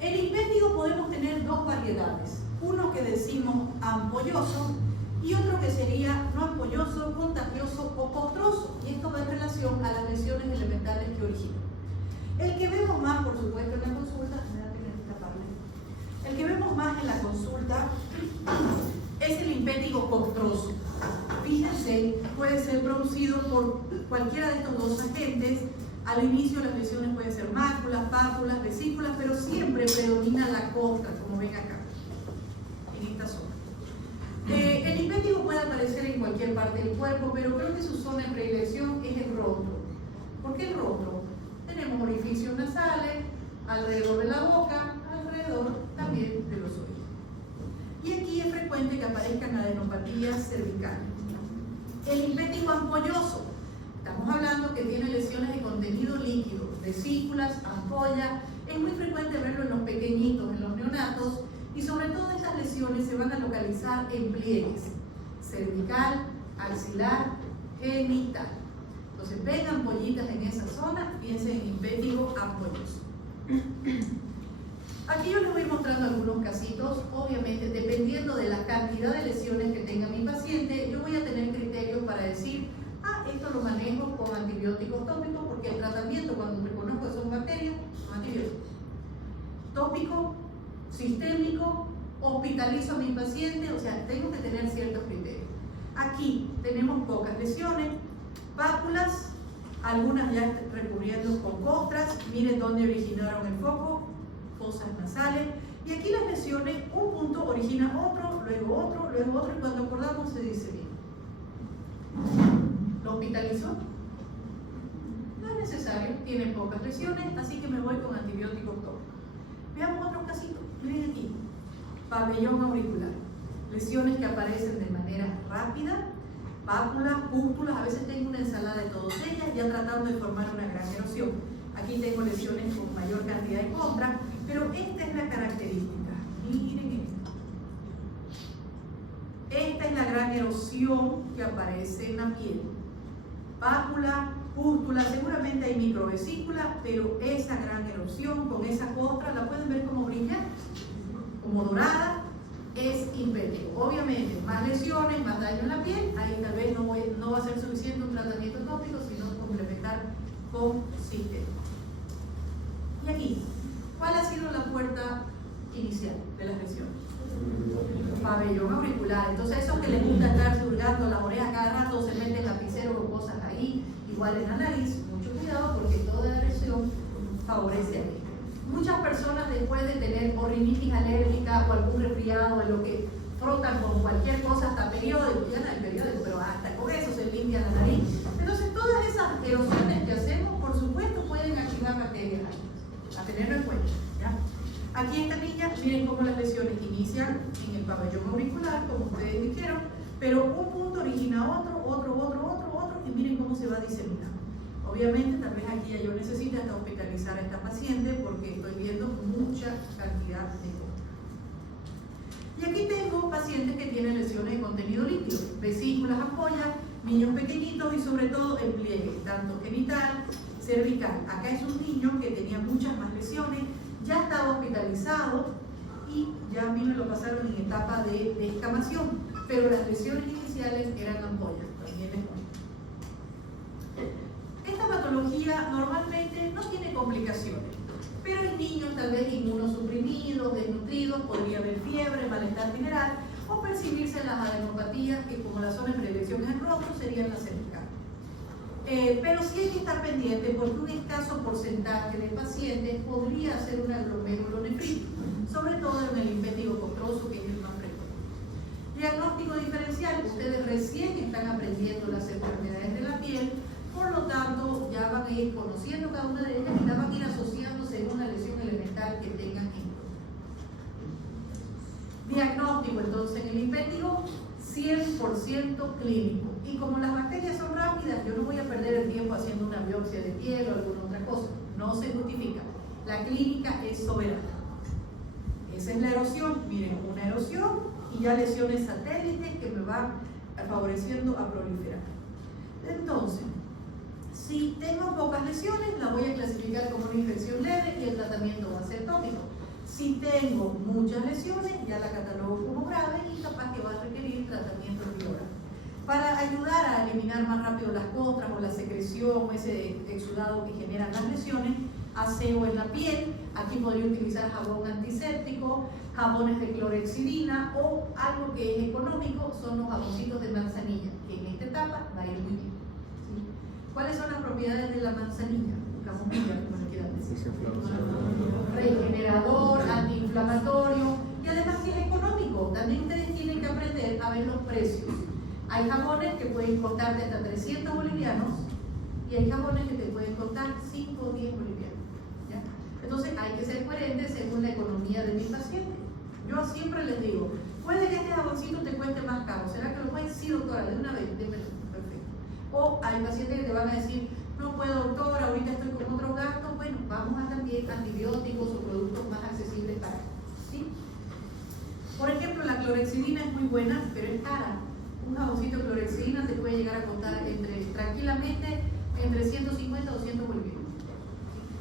El impétigo podemos tener dos variedades, uno que decimos ampolloso y otro que sería no ampolloso, contagioso o costroso, y esto va en relación a las lesiones elementales que originan. El que vemos más, por supuesto, en la consulta, el que vemos más en la consulta es el impétigo costroso. Fíjense, puede ser producido por cualquiera de estos dos agentes. Al inicio las lesiones pueden ser máculas, pápulas, vesículas, pero siempre predomina la costra, como ven acá, en esta zona. El impétigo puede aparecer en cualquier parte del cuerpo, pero creo que su zona de predilección es el rostro. ¿Por qué el rostro? Tenemos orificios nasales, alrededor de la boca, alrededor también de los oídos. Y aquí es frecuente que aparezcan adenopatías cervicales. El impétigo ampolloso, estamos hablando que tiene lesiones de contenido líquido, vesículas, ampollas. Es muy frecuente verlo en los pequeñitos, en los neonatos, y sobre todo estas lesiones se van a localizar en pliegues, cervical, axilar, genital. Entonces ven ampollitas en esa zona, piensen en impétigo ampolloso. Aquí yo les voy mostrando algunos casitos. Obviamente, dependiendo de la cantidad de lesiones que tenga mi paciente, yo voy a tener criterios para decir, esto lo manejo con antibióticos tópicos, porque el tratamiento, cuando reconozco que son bacterias, son antibióticos. Tópico, sistémico, hospitalizo a mi paciente, o sea, tengo que tener ciertos criterios. Aquí tenemos pocas lesiones, pápulas, algunas ya recubriendo con costras, miren dónde originaron el foco, fosas nasales, y aquí las lesiones, un punto origina otro, y cuando acordamos se dice bien. ¿Lo hospitalizó? No es necesario, tiene pocas lesiones, así que me voy con antibióticos tópicos. Veamos otro casito, miren aquí, pabellón auricular, lesiones que aparecen de manera rápida, pápulas, pústulas, a veces tengo una ensalada de todas ellas, ya tratando de formar una gran erosión. Aquí tengo lesiones con mayor cantidad de contra, pero esta es la característica. Miren esto. Esta es la gran erosión que aparece en la piel. Pápula, pústula, seguramente hay microvesículas, pero esa gran erosión con esa costra, ¿la pueden ver como brilla? Como dorada, es impétigo. Obviamente, más lesiones, más daño en la piel, ahí tal vez no va a ser suficiente un tratamiento tópico, sino complementar con sistema. Y aquí, ¿cuál ha sido la puerta inicial de las lesiones? Pabellón auricular. Entonces, esos que les gusta estar surgando las orejas cada rato, se meten lapicero o cosas ahí, igual en la nariz, mucho cuidado porque toda erosión favorece a esto. Muchas personas después de tener o rinitis alérgica o algún resfriado en lo que frotan con cualquier cosa, hasta periódico, ya no hay periódico, pero hasta con eso se limpian la nariz. Entonces, todas esas erosiones que hacemos, por supuesto, pueden activar bacterias, a tenerlo en cuenta, ¿ya? Aquí esta niña, miren cómo las lesiones inician en el pabellón auricular, como ustedes dijeron, pero un punto origina otro, y miren cómo se va diseminando. Obviamente, tal vez aquí yo necesito hasta hospitalizar a esta paciente porque estoy viendo mucha cantidad de cosas. Y aquí tengo pacientes que tienen lesiones de contenido líquido, vesículas, ampollas, niños pequeñitos y sobre todo el pliegue, tanto genital, cervical. Acá es un niño que tenía muchas más lesiones, ya estaba hospitalizado y ya a mí me lo pasaron en etapa de descamación, pero las lesiones iniciales eran ampollas, también les cuento. Esta patología normalmente no tiene complicaciones, pero en niños tal vez inmunosuprimidos, desnutridos, podría haber fiebre, malestar general o percibirse las adenopatías que como la zona de predilección es el rostro serían las cervicales. Pero sí hay que estar pendiente porque un escaso porcentaje de pacientes podría hacer una glomerulonefritis, sobre todo en el impétigo costroso que es el más frecuente. Diagnóstico diferencial, ustedes recién están aprendiendo las enfermedades de la piel, por lo tanto ya van a ir conociendo cada una de ellas y la van a ir asociando según la lesión elemental que tengan en diagnóstico. Entonces en el impétigo 100% clínico, y como las bacterias son rápidas, yo no voy a perder el tiempo haciendo una biopsia de piel o alguna otra cosa, no se justifica, la clínica es soberana. Esa es la erosión, miren, una erosión y ya lesiones satélites que me van favoreciendo a proliferar. Entonces, si tengo pocas lesiones, la voy a clasificar como una infección leve y el tratamiento va a ser tópico. Si tengo muchas lesiones, ya la catalogo como grave y capaz que va a requerir tratamiento biológico. Para ayudar a eliminar más rápido las costras o la secreción, ese exudado que generan las lesiones, aseo en la piel, aquí podría utilizar jabón antiséptico, jabones de clorhexidina o algo que es económico, son los jaboncitos de manzanilla, que en esta etapa va a ir muy bien. ¿Sí? ¿Cuáles son las propiedades de la manzanilla? Camomilla, como le quieran decir. Regenerador, antiinflamatorio y además que es económico. También ustedes tienen que aprender a ver los precios. Hay jabones que pueden costarte hasta 300 bolivianos y hay jabones que te pueden costar 5 o 10 bolivianos. ¿Ya? Entonces hay que ser coherentes según la economía de mi paciente. Yo siempre les digo, puede que este jaboncito te cueste más caro. ¿Será que lo puedes? Sí, doctora, de una vez, démelo. Perfecto. O hay pacientes que te van a decir, no puedo, doctora, ahorita estoy con otros gastos. Bueno, vamos a también antibióticos o productos más accesibles para él. ¿Sí? Por ejemplo, la clorhexidina es muy buena, pero es cara. Un jaboncito de clorhexidina te puede llegar a costar tranquilamente entre 150 o 200 bolivianos.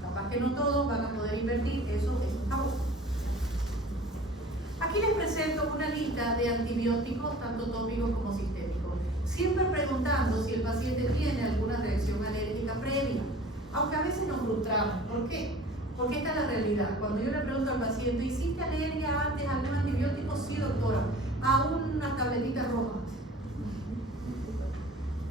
Capaz que no todos van a poder invertir eso en un jabón. Aquí les presento una lista de antibióticos, tanto tópicos como sistémicos. Siempre preguntando si el paciente tiene alguna reacción alérgica previa, aunque a veces nos frustramos. ¿Por qué? Porque esta es la realidad. Cuando yo le pregunto al paciente, ¿hiciste alergia antes a algún antibiótico? Sí, doctora, a unas tabletitas rojas.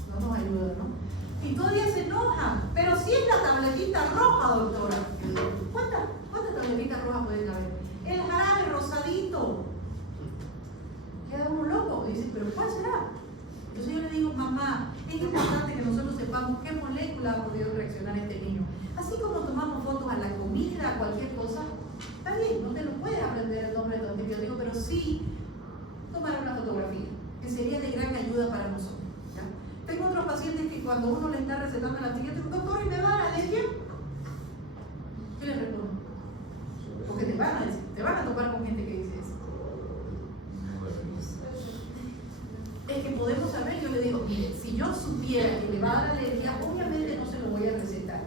No nos ayuda, ¿no? Y todavía se enoja, pero si es la tabletita roja, doctora. ¿Cuántas tabletitas rojas pueden haber? El jarabe rosadito. Queda uno loco, dice, pero ¿cuál será? Entonces yo le digo, mamá, es importante que nosotros sepamos qué molécula ha podido reaccionar este niño. Así como tomamos fotos a la comida, a cualquier cosa, está bien, no te lo puedes aprender el nombre del antibiótico, pero sí tomar una fotografía, que sería de gran ayuda para nosotros. ¿Ya? Tengo otros pacientes que cuando uno le está recetando el antibiótico, doctor, ¿y me va a dar alergia? ¿Qué le respondo? Porque te van a topar con gente que dice eso. Es que podemos saber, yo le digo, mire, si yo supiera que le va a dar alergia, obviamente no se lo voy a recetar.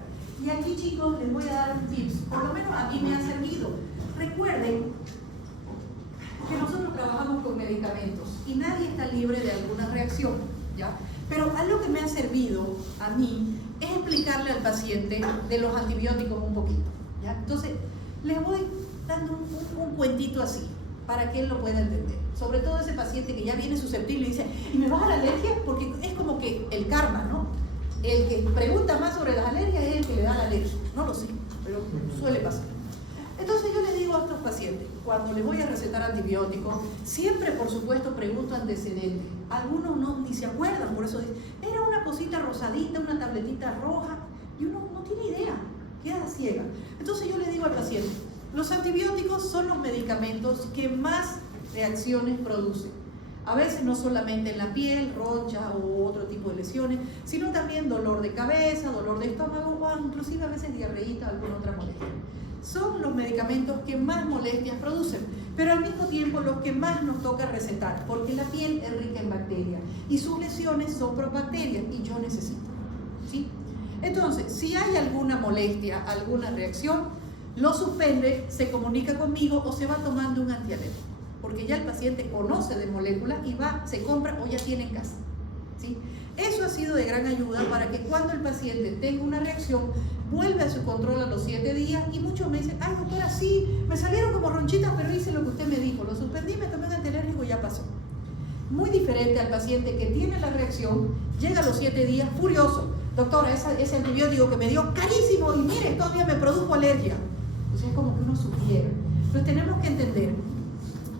Y aquí, chicos, les voy a dar un tips, por lo menos a mí me ha servido. Recuerden que nosotros trabajamos con medicamentos y nadie está libre de alguna reacción, ¿ya? Pero algo que me ha servido a mí es explicarle al paciente de los antibióticos un poquito, ¿ya? Entonces, les voy dando un cuentito así, para que él lo pueda entender. Sobre todo ese paciente que ya viene susceptible y dice, ¿y me vas a la alergia? Porque es como que el karma, ¿no? El que pregunta más sobre las alergias es el que le da la alergia. No lo sé, pero suele pasar. Entonces yo le digo a estos pacientes, cuando les voy a recetar antibióticos, siempre por supuesto pregunto antecedentes. Algunos ni se acuerdan, por eso dicen, era una cosita rosadita, una tabletita roja, y uno no tiene idea, queda ciega. Entonces yo le digo al paciente, los antibióticos son los medicamentos que más reacciones producen. A veces no solamente en la piel, ronchas u otro tipo de lesiones, sino también dolor de cabeza, dolor de estómago o inclusive a veces diarreíta o alguna otra molestia. Son los medicamentos que más molestias producen, pero al mismo tiempo los que más nos toca recetar, porque la piel es rica en bacterias y sus lesiones son por bacterias y yo necesito, ¿sí? Entonces, si hay alguna molestia, alguna reacción, lo suspende, se comunica conmigo o se va tomando un antialérgico, porque ya el paciente conoce de moléculas y va, se compra o ya tiene en casa, ¿sí? Eso ha sido de gran ayuda para que cuando el paciente tenga una reacción, vuelve a su control a los 7 días y muchos me dicen, ay doctora, sí, me salieron como ronchitas, pero hice lo que usted me dijo, lo suspendí, me tomé un antialérgico y ya pasó. Muy diferente al paciente que tiene la reacción, llega a los 7 días furioso, doctora, ese antibiótico que me dio carísimo y mire, todavía me produjo alergia. Entonces es como que uno sugiere. Entonces tenemos que entender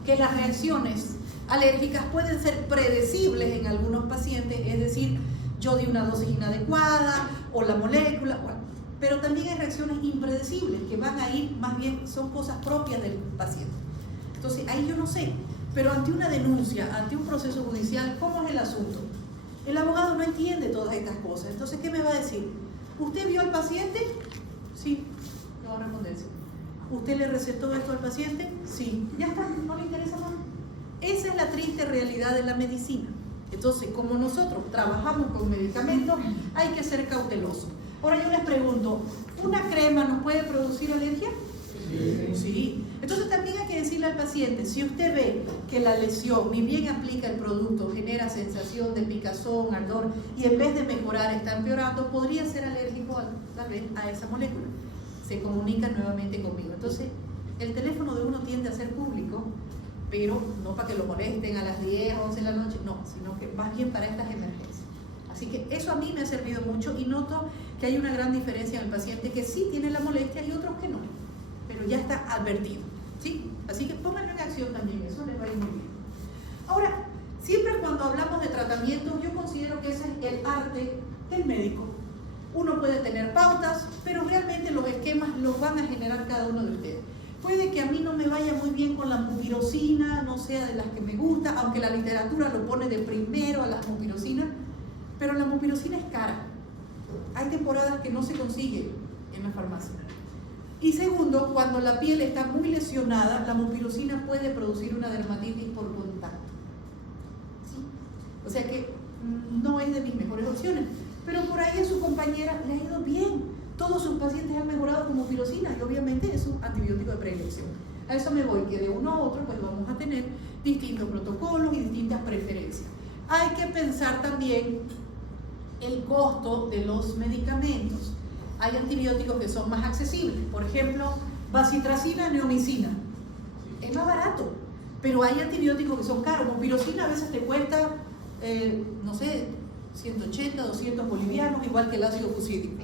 que las reacciones alérgicas pueden ser predecibles en algunos pacientes, es decir, yo di una dosis inadecuada o la molécula, pero también hay reacciones impredecibles que van a ir, más bien son cosas propias del paciente. Entonces ahí yo no sé, pero ante una denuncia, ante un proceso judicial, ¿cómo es el asunto? El abogado no entiende todas estas cosas, entonces ¿qué me va a decir? ¿Usted vio al paciente? Sí, le va a responder sí. ¿Usted le recetó esto al paciente? Sí. Ya está, no le interesa más. Esa es la triste realidad de la medicina. Entonces, como nosotros trabajamos con medicamentos, hay que ser cautelosos. Ahora yo les pregunto, ¿una crema nos puede producir alergia? Sí. Sí. Entonces también hay que decirle al paciente, si usted ve que la lesión, ni bien aplica el producto, genera sensación de picazón, ardor, y en vez de mejorar está empeorando, podría ser alérgico tal vez a esa molécula. Se comunica nuevamente conmigo. Entonces, el teléfono de uno tiende a ser público, pero no para que lo molesten a las 10, 11 de la noche, no, sino que más bien para estas emergencias. Así que eso a mí me ha servido mucho y noto que hay una gran diferencia en el paciente que sí tiene la molestia y otros que no, pero ya está advertido, ¿sí? Así que pónganlo en acción también, eso les va a ir muy bien. Ahora, siempre cuando hablamos de tratamientos, yo considero que ese es el arte del médico. Uno puede tener pautas, pero realmente los esquemas los van a generar cada uno de ustedes. Puede que a mí no me vaya muy bien con la mupirocina, no sea de las que me gusta, aunque la literatura lo pone de primero a las mupirocinas, pero la mupirocina es cara. Hay temporadas que no se consigue en la farmacia. Y segundo, cuando la piel está muy lesionada, la mupirocina puede producir una dermatitis por contacto. ¿Sí? O sea que no es de mis mejores opciones. Pero por ahí a su compañera le ha ido bien. Todos sus pacientes han mejorado con mupirocina y obviamente es un antibiótico de predilección. A eso me voy, que de uno a otro pues vamos a tener distintos protocolos y distintas preferencias. Hay que pensar también el costo de los medicamentos. Hay antibióticos que son más accesibles, por ejemplo, bacitracina, neomicina. Es más barato, pero hay antibióticos que son caros. Mupirocina a veces te cuesta, no sé, 180, 200 bolivianos, igual que el ácido fucídico.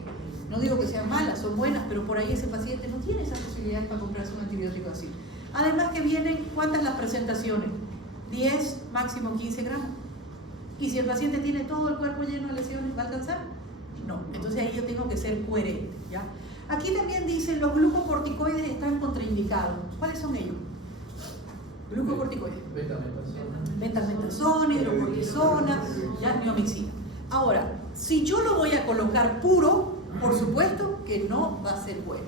No digo que sean malas, son buenas, pero por ahí ese paciente no tiene esa posibilidad para comprarse un antibiótico así. Además que vienen, ¿cuántas las presentaciones? 10, máximo 15 gramos. Y si el paciente tiene todo el cuerpo lleno de lesiones, ¿va a alcanzar? No. Entonces ahí yo tengo que ser coherente, ¿ya? Aquí también dicen los glucocorticoides están contraindicados. ¿Cuáles son ellos? Glucocorticoides. Betametazones, hidrocortisona, ya, neomicina. Ahora, si yo lo voy a colocar puro, por supuesto que no va a ser bueno.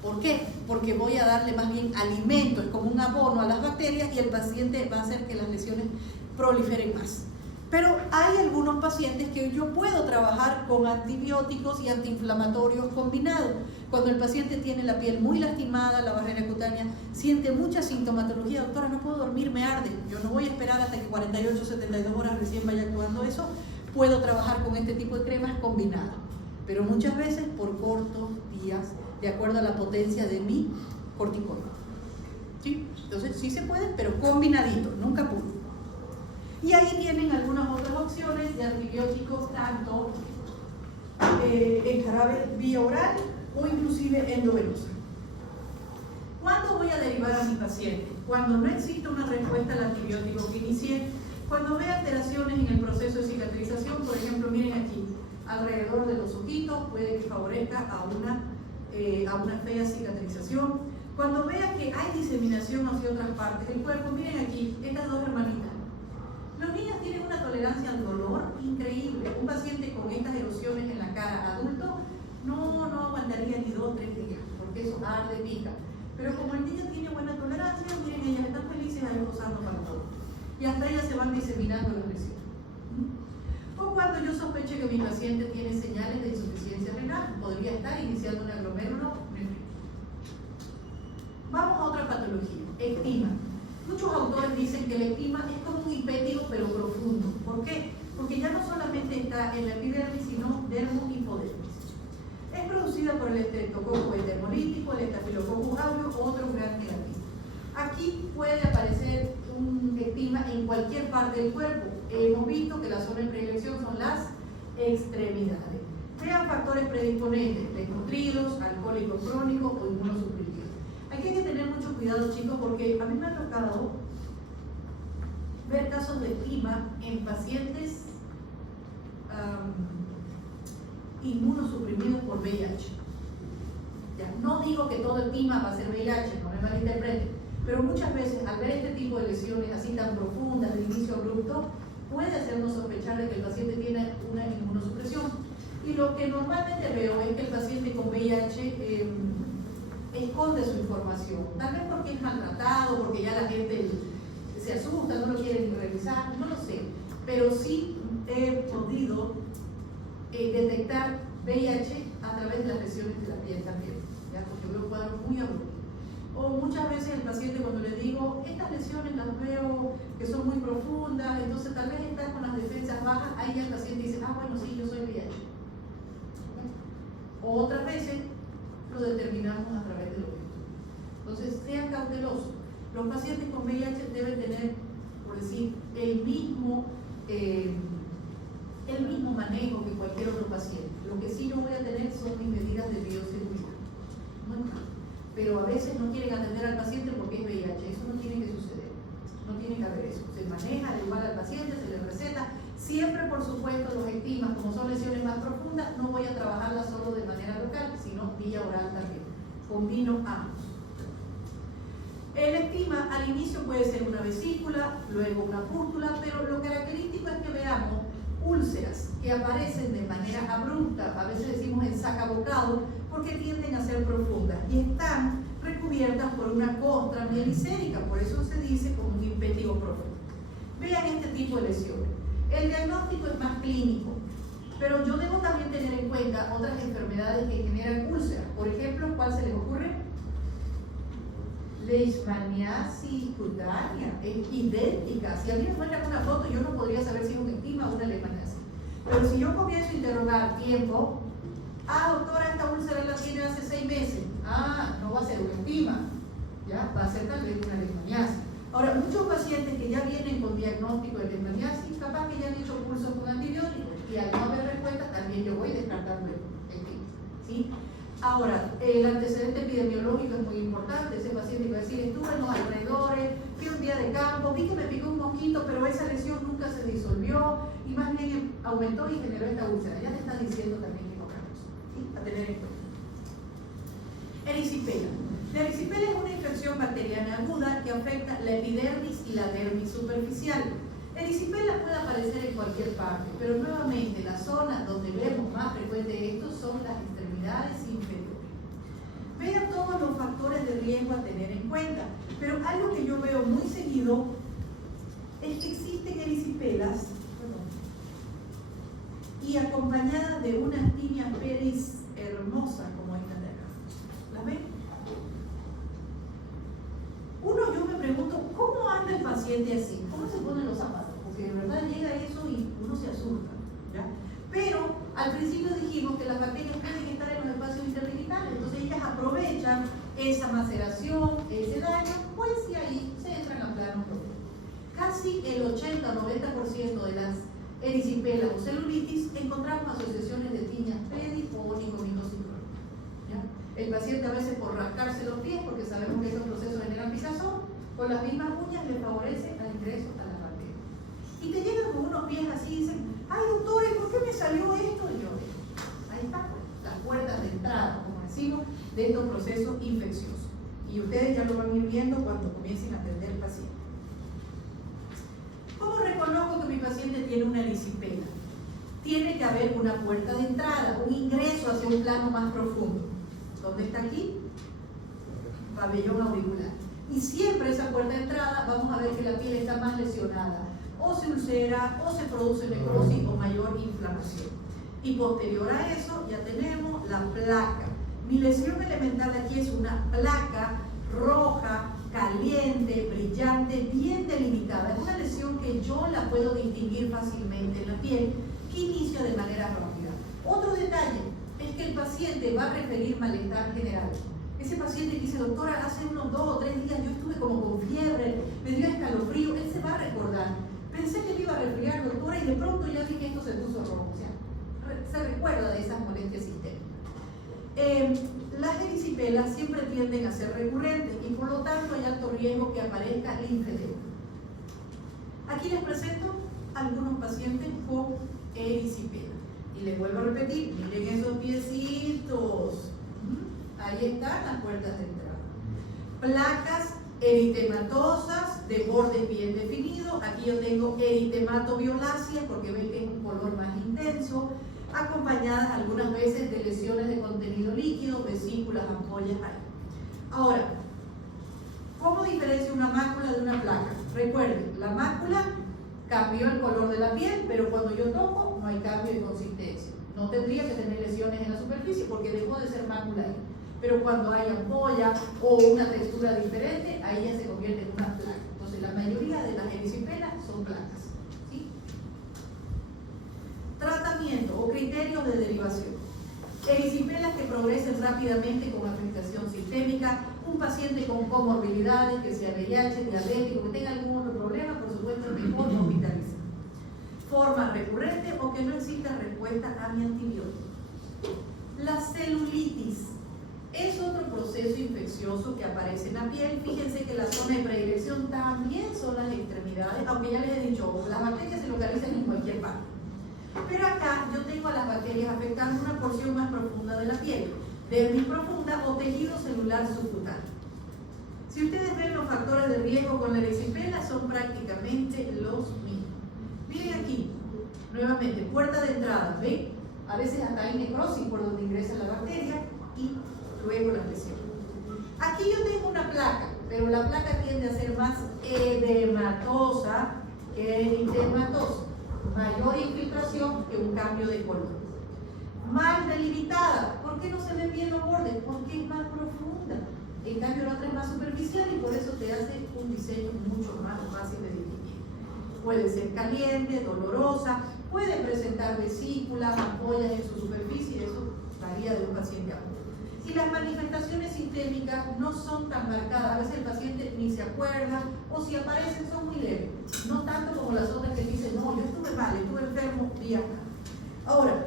¿Por qué? Porque voy a darle más bien alimento, es como un abono a las bacterias y el paciente va a hacer que las lesiones proliferen más. Pero hay algunos pacientes que yo puedo trabajar con antibióticos y antiinflamatorios combinados. Cuando el paciente tiene la piel muy lastimada, la barrera cutánea, siente mucha sintomatología, doctora, no puedo dormir, me arde. Yo no voy a esperar hasta que 48, 72 horas recién vaya actuando eso. Puedo trabajar con este tipo de cremas combinadas, pero muchas veces por cortos días, de acuerdo a la potencia de mi corticoide. ¿Sí? Entonces sí se puede, pero combinadito, nunca puro. Y ahí tienen algunas otras opciones de antibióticos, tanto en jarabe vía oral o inclusive endovenosa. ¿Cuándo voy a derivar a mi paciente? Cuando no existe una respuesta al antibiótico que inicié, cuando vea alteraciones en el proceso de cicatrización, por ejemplo, miren aquí, alrededor de los ojitos, puede que favorezca a una fea cicatrización. Cuando vea que hay diseminación hacia otras partes del cuerpo, miren aquí, estas dos hermanitas. Los niños tienen una tolerancia al dolor increíble. Un paciente con estas erosiones en la cara adulto no aguantaría ni 2 o 3 días, porque eso arde, pica. Pero como el niño tiene buena tolerancia, miren, ellas están felices ahí posando para todo. Y hasta ellas se van diseminando las lesiones. O cuando yo sospecho que mi paciente tiene señales de insuficiencia renal, podría estar iniciando un glomerulonefritis. Vamos a otra patología, ectima. Muchos autores dicen que el ectima es como un impétigo pero profundo. ¿Por qué? Porque ya no solamente está en la epidermis, sino dermo-hipodermis. Es producida por el estreptococo dermolítico, el estafilococcus aureus o otros gran negativos. Aquí puede aparecer un ectima en cualquier parte del cuerpo. Hemos visto que la zona de predilección son las extremidades. Vean factores predisponentes, desnutridos, alcohólicos crónicos o inmunosupresivos. Aquí hay que tener mucho cuidado, chicos, porque a mí me ha tocado ver casos de ectima en pacientes inmunosuprimidos por VIH. Ya, no digo que todo ectima va a ser VIH, no me malinterpreten, pero muchas veces al ver este tipo de lesiones así tan profundas de inicio abrupto, puede hacernos sospechar de que el paciente tiene una inmunosupresión. Y lo que normalmente veo es que el paciente con VIH esconde su información, tal vez porque es maltratado, porque ya la gente se asusta, no lo quiere ni revisar, no lo sé, pero sí he podido detectar VIH a través de las lesiones de la piel también, ¿ya? Porque veo cuadros muy abruptos. O muchas veces el paciente, cuando le digo, estas lesiones las veo que son muy profundas, entonces tal vez estás con las defensas bajas, ahí ya el paciente dice, ah, bueno, sí, yo soy VIH. O otras veces lo determinamos a través de los estudios. Entonces, sean cautelosos. Los pacientes con VIH deben tener, por decir, el mismo manejo que cualquier otro paciente. Lo que sí yo voy a tener son mis medidas de bioseguridad. Pero a veces no quieren atender al paciente porque es VIH. Eso no tiene que suceder. No tiene que haber eso. Se maneja igual al paciente, se le receta. Siempre, por supuesto, los ectimas, como son lesiones más profundas, no voy a trabajarlas solo de manera local, sino vía oral también. Combino ambos. El ectima al inicio puede ser una vesícula, luego una pústula, pero lo característico es que veamos úlceras que aparecen de manera abrupta, a veces decimos en sacabocado, porque tienden a ser profundas y están recubiertas por una costra mielicérica, por eso se dice como un impétigo profundo. Vean este tipo de lesiones. El diagnóstico es más clínico, pero yo debo también tener en cuenta otras enfermedades que generan úlceras. Por ejemplo, ¿cuál se les ocurre? Leishmaniasis cutánea, es idéntica. Si a mí me muestran una foto, yo no podría saber si es un ectima o una leishmaniasis. Pero si yo comienzo a interrogar tiempo, ah, doctora, esta úlcera la tiene hace 6 meses. Ah, no va a ser un ectima, ya, va a ser tal vez una leishmaniasis. Ahora, muchos pacientes que ya vienen con diagnóstico de leishmaniasis, capaz que ya han hecho cursos con antibióticos y al no haber respuesta, también yo voy descartando el ectima, ¿sí? Ahora, el antecedente epidemiológico es muy importante. Ese paciente va a decir, estuve en los alrededores, fui un día de campo, vi que me picó un mosquito, pero esa lesión nunca se disolvió y más bien aumentó y generó esta úlcera. Ya le están diciendo también que es otra cosa, ¿sí? A tener en cuenta. Erisipela. La erisipela es una infección bacteriana aguda que afecta la epidermis y la dermis superficial. Erisipela puede aparecer en cualquier parte, pero nuevamente la zona donde vemos más frecuente esto son las extremidades inferiores. Vean todos los factores de riesgo a tener en cuenta, pero algo que yo veo muy seguido es que existen erisipelas y acompañadas de unas tiñas pedis hermosas como esta de acá. ¿Las ven? Yo me pregunto, ¿cómo anda el paciente así? ¿Cómo se ponen los zapatos? Porque de verdad llega eso y uno se asusta, ¿ya? Pero al principio dijimos que las bacterias pueden estar en los espacios interdigitales, entonces ellas aprovechan esa maceración, ese daño, pues y ahí se entran a plano propio. Casi el 80 o 90% de las erisipelas o celulitis encontramos asociaciones de tiñas pedifónico, micociclón. El paciente a veces por rascarse los pies, porque sabemos que esos procesos generan picazón, con las mismas uñas le favorece al ingreso a las bacterias. Y te llegan con unos pies así y dicen, ay doctora, ¿y por qué me salió esto? Y yo, ahí está, pues, las puertas de entrada, como decimos, de estos procesos infecciosos. Y ustedes ya lo van a ir viendo cuando comiencen a atender al paciente. ¿Cómo reconozco tiene que haber una puerta de entrada, un ingreso hacia un plano más profundo. ¿Dónde está aquí? Pabellón auricular. Y siempre esa puerta de entrada vamos a ver que la piel está más lesionada, o se ulcera, o se produce necrosis o mayor inflamación. Y posterior a eso ya tenemos la placa. Mi lesión elemental aquí es una placa roja, caliente, brillante, bien delimitada. Es una lesión que yo la puedo distinguir fácilmente en la piel, que inicia de manera rápida. Otro detalle es que el paciente va a referir malestar general. Ese paciente que dice, doctora, hace unos 2 o 3 días yo estuve como con fiebre, me dio escalofrío, él se va a recordar. Pensé que me iba a resfriar, doctora, y de pronto ya vi que esto se puso rojo. O sea, se recuerda de esas molestias sistémicas. Las erisipelas siempre tienden a ser recurrentes y por lo tanto hay alto riesgo que aparezca linfedema. Aquí les presento algunos pacientes con erisipela. Y les vuelvo a repetir, miren esos piecitos. Ahí están las puertas de entrada. Placas eritematosas de bordes bien definidos. Aquí yo tengo eritemato violácea porque ven que es un color más intenso, acompañadas algunas veces de lesiones de contenido líquido, vesículas, ampollas ahí. Ahora, ¿cómo diferencia una mácula de una placa? Recuerden, la mácula cambió el color de la piel, pero cuando yo toco no hay cambio de consistencia. No tendría que tener lesiones en la superficie porque dejó de ser mácula ahí. Pero cuando hay ampolla o una textura diferente, ahí ya se convierte en una placa. Entonces, la mayoría de las erisipelas son placas. ¿Sí? Tratamiento o criterios de derivación. Erisipelas que progresen rápidamente con afectación sistémica, un paciente con comorbilidades, que sea VIH, diabético, que tenga algún otro problema, por supuesto, mejor hospitalizar. Forma recurrente o que no exista respuesta a mi antibiótico. La celulitis es otro proceso infeccioso que aparece en la piel. Fíjense que la zona de predilección también son las extremidades, aunque ya les he dicho, las bacterias se localizan en cualquier parte. Pero acá yo tengo a las bacterias afectando una porción más profunda de la piel, dermis profunda o tejido celular subcutáneo. Si ustedes ven los factores de riesgo con la erisipela, son prácticamente los mismos. Miren aquí, nuevamente, puerta de entrada, ¿ven? A veces hasta hay necrosis por donde ingresa la bacteria y luego la lesión. Aquí yo tengo una placa, pero la placa tiende a ser más edematosa que eritematosa. Mayor infiltración que un cambio de color. Mal delimitada. ¿Por qué no se ven bien los bordes? Porque es más profunda. En cambio la otra es más superficial y por eso te hace un diseño mucho más fácil de distinguir. Puede ser caliente, dolorosa, puede presentar vesículas, ampollas en su superficie, eso varía de un paciente a otro. Y las manifestaciones sistémicas no son tan marcadas, a veces el paciente ni se acuerda, o si aparecen son muy leves, no tanto como las otras que dicen, no, yo estuve mal, estuve enfermo, y acá. Ahora,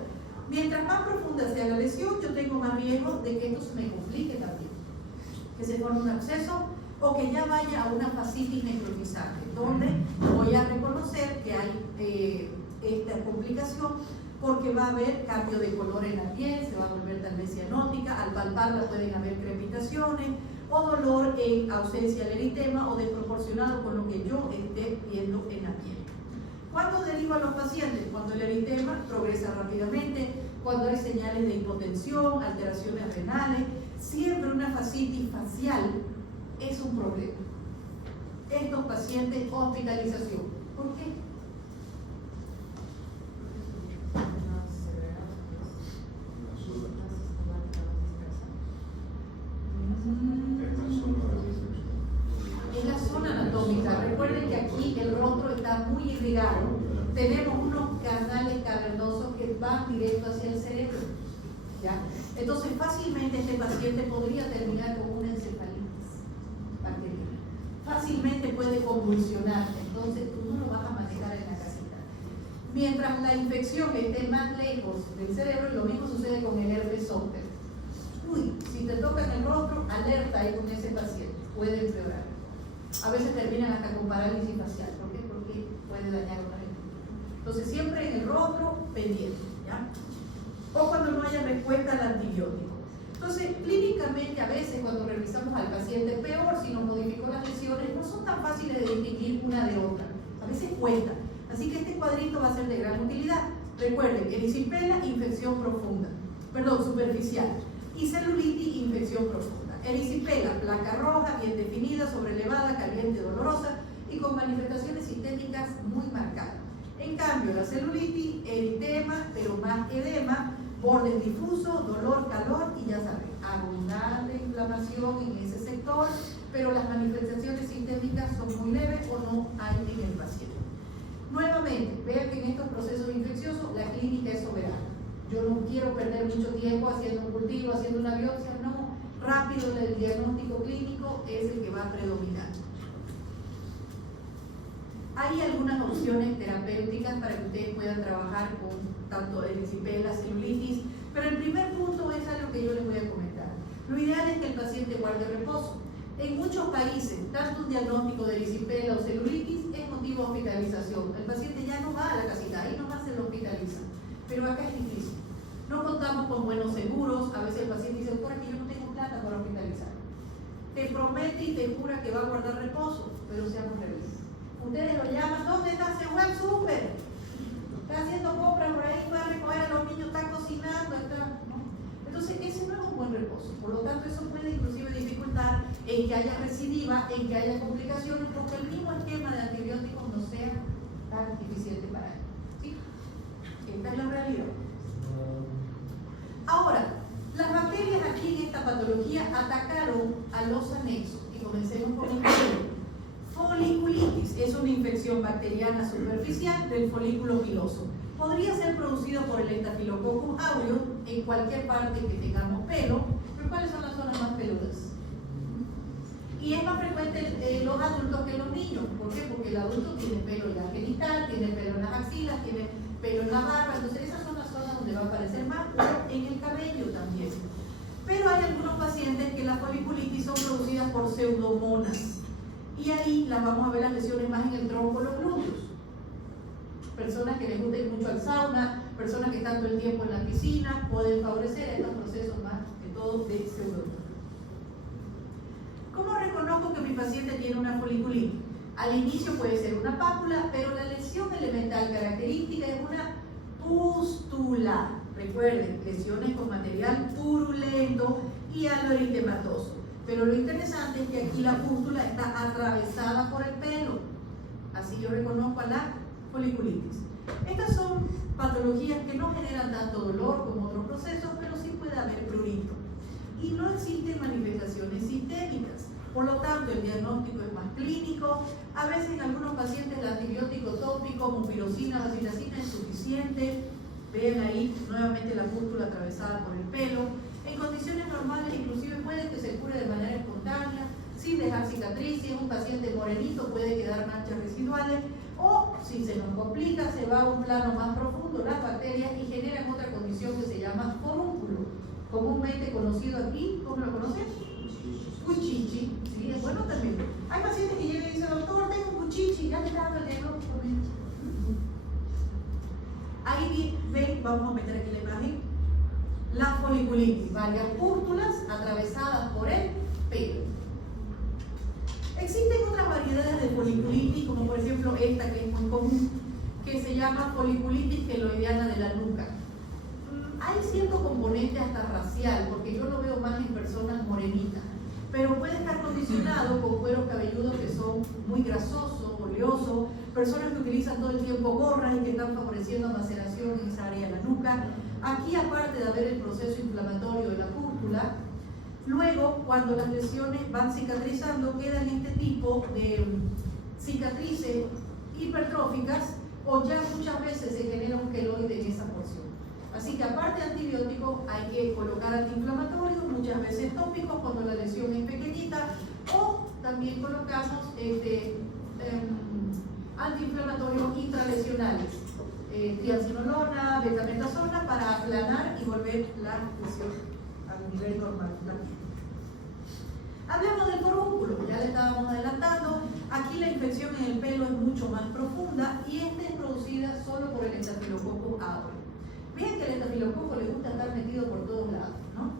mientras más profunda sea la lesión, yo tengo más riesgo de que esto se me complique también, que se forme un absceso o que ya vaya a una fascitis necrotizante, donde voy a reconocer que hay esta complicación, porque va a haber cambio de color en la piel, se va a volver tal vez cianótica, al palparla pueden haber crepitaciones o dolor en ausencia del eritema o desproporcionado con lo que yo esté viendo en la piel. ¿Cuándo derivan los pacientes? Cuando el eritema progresa rápidamente, cuando hay señales de hipotensión, alteraciones renales, siempre una fascitis facial es un problema. Estos pacientes, hospitalización. ¿Por qué? Es la zona anatómica. Recuerden que aquí el rostro está muy irrigado. Tenemos unos canales cavernosos que van directo hacia el cerebro. ¿Ya? Entonces fácilmente este paciente podría terminar con una encefalitis bacteriana. Fácilmente puede convulsionar. Entonces tú no lo vas a manejar en la casita. Mientras la infección esté más lejos del cerebro, lo mismo sucede con el herpes zóster. Uy, si te tocan el rostro, alerta ahí con ese paciente, puede empeorar. A veces terminan hasta con parálisis facial. ¿Por qué? Porque puede dañar otra gente. Entonces siempre en el rostro, pendiente, ¿ya? O cuando no haya respuesta al antibiótico. Entonces, clínicamente a veces cuando revisamos al paciente, peor si nos modificó las lesiones, no son tan fáciles de distinguir una de otra. A veces cuesta. Así que este cuadrito va a ser de gran utilidad. Recuerden, erisipela, infección profunda, perdón, superficial, y celulitis, infección profunda. Erisipela, placa roja, bien definida, sobrelevada, caliente, dolorosa y con manifestaciones sistémicas muy marcadas. En cambio, la celulitis, eritema, pero más edema, bordes difusos, dolor, calor y ya saben, abundante inflamación en ese sector, pero las manifestaciones sistémicas son muy leves o no hay en el paciente. Nuevamente, vean que en estos procesos infecciosos la clínica es soberana. Yo no quiero perder mucho tiempo haciendo un cultivo, haciendo una biopsia, no. Rápido el diagnóstico clínico es el que va a predominar. Hay algunas opciones terapéuticas para que ustedes puedan trabajar con tanto erisipela, celulitis, pero el primer punto es algo que yo les voy a comentar. Lo ideal es que el paciente guarde reposo. En muchos países, tanto un diagnóstico de erisipela o celulitis es motivo de hospitalización. El paciente ya no va a la casita, ahí nomás se lo hospitaliza. Pero acá es difícil. No contamos con buenos seguros. A veces el paciente dice, doctora, que yo no tengo plata para hospitalizar. Te promete y te jura que va a guardar reposo, pero seamos realistas. Ustedes lo llaman, ¿dónde está? Se fue al súper. Está haciendo compras por ahí, fue a recoger a los niños, está cocinando, está, ¿no? Entonces, ese no es un buen reposo. Por lo tanto, eso puede inclusive dificultar en que haya recidiva, en que haya complicaciones, porque el mismo esquema de antibióticos no sea tan eficiente para él. ¿Sí? Esta es la realidad. Ahora, las bacterias aquí en esta patología atacaron a los anexos. Y comencemos con el primero. Foliculitis es una infección bacteriana superficial del folículo piloso. Podría ser producido por el Staphylococcus aureus en cualquier parte que tengamos pelo, pero ¿cuáles son las zonas más peludas? Y es más frecuente en los adultos que en los niños. ¿Por qué? Porque el adulto tiene pelo en la genital, tiene pelo en las axilas, tiene pelo en la barba, entonces esas son las zonas donde va a aparecer más, o en el cabello también. Pero hay algunos pacientes que las foliculitis son producidas por pseudomonas. Y ahí las vamos a ver las lesiones más en el tronco, los glúteos. Personas que les gusta ir mucho al sauna, personas que están todo el tiempo en la piscina, pueden favorecer estos procesos más que todo de pseudomonas. ¿Cómo reconozco que mi paciente tiene una foliculitis? Al inicio puede ser una pápula, pero la lesión elemental característica es una pústula. Recuerden, lesiones con material purulento y aloeritematoso. Pero lo interesante es que aquí la pústula está atravesada por el pelo. Así yo reconozco a la foliculitis. Estas son patologías que no generan tanto dolor como otros procesos, pero sí puede haber prurito. Y no existen manifestaciones sistémicas. Por lo tanto, el diagnóstico es más clínico. A veces en algunos pacientes el antibiótico tópico, mupirocina, bacilacina es suficiente. Vean ahí nuevamente la pústula atravesada por el pelo. En condiciones normales, inclusive puede que se cure de manera espontánea, sin dejar cicatriz. Si es un paciente morenito, puede quedar manchas residuales. O si se nos complica, se va a un plano más profundo las bacterias y generan otra condición que se llama forúnculo, comúnmente conocido aquí, ¿cómo lo conocen? Cuchichi, sí, es bueno también. Hay pacientes que llegan y dicen, doctor, tengo un cuchichi, ya le está dando el diagnóstico. Ahí ven, vamos a meter aquí la imagen, la foliculitis, varias pústulas atravesadas por el pelo. Existen otras variedades de foliculitis, como por ejemplo esta que es muy común, que se llama foliculitis queloidiana de la nuca. Hay cierto componente hasta racial, porque yo lo veo más en personas morenitas, pero puede estar condicionado con cueros cabelludos que son muy grasosos, oleosos, personas que utilizan todo el tiempo gorras y que están favoreciendo maceración en esa área de la nuca. Aquí, aparte de haber el proceso inflamatorio de la pústula, luego, cuando las lesiones van cicatrizando, quedan este tipo de cicatrices hipertróficas o ya muchas veces se genera un queloide en esa porción. Así que aparte de antibióticos hay que colocar antiinflamatorios, muchas veces tópicos cuando la lesión es pequeñita, o también colocamos antiinflamatorios intralesionales, triacinolona, betametasona, para aplanar y volver la lesión al nivel normal. Hablamos del forúnculo, ya le estábamos adelantando. Aquí la infección en el pelo es mucho más profunda y esta es producida solo por el Staphylococcus aureus. Miren que el estafilococo le gusta estar metido por todos lados, ¿no?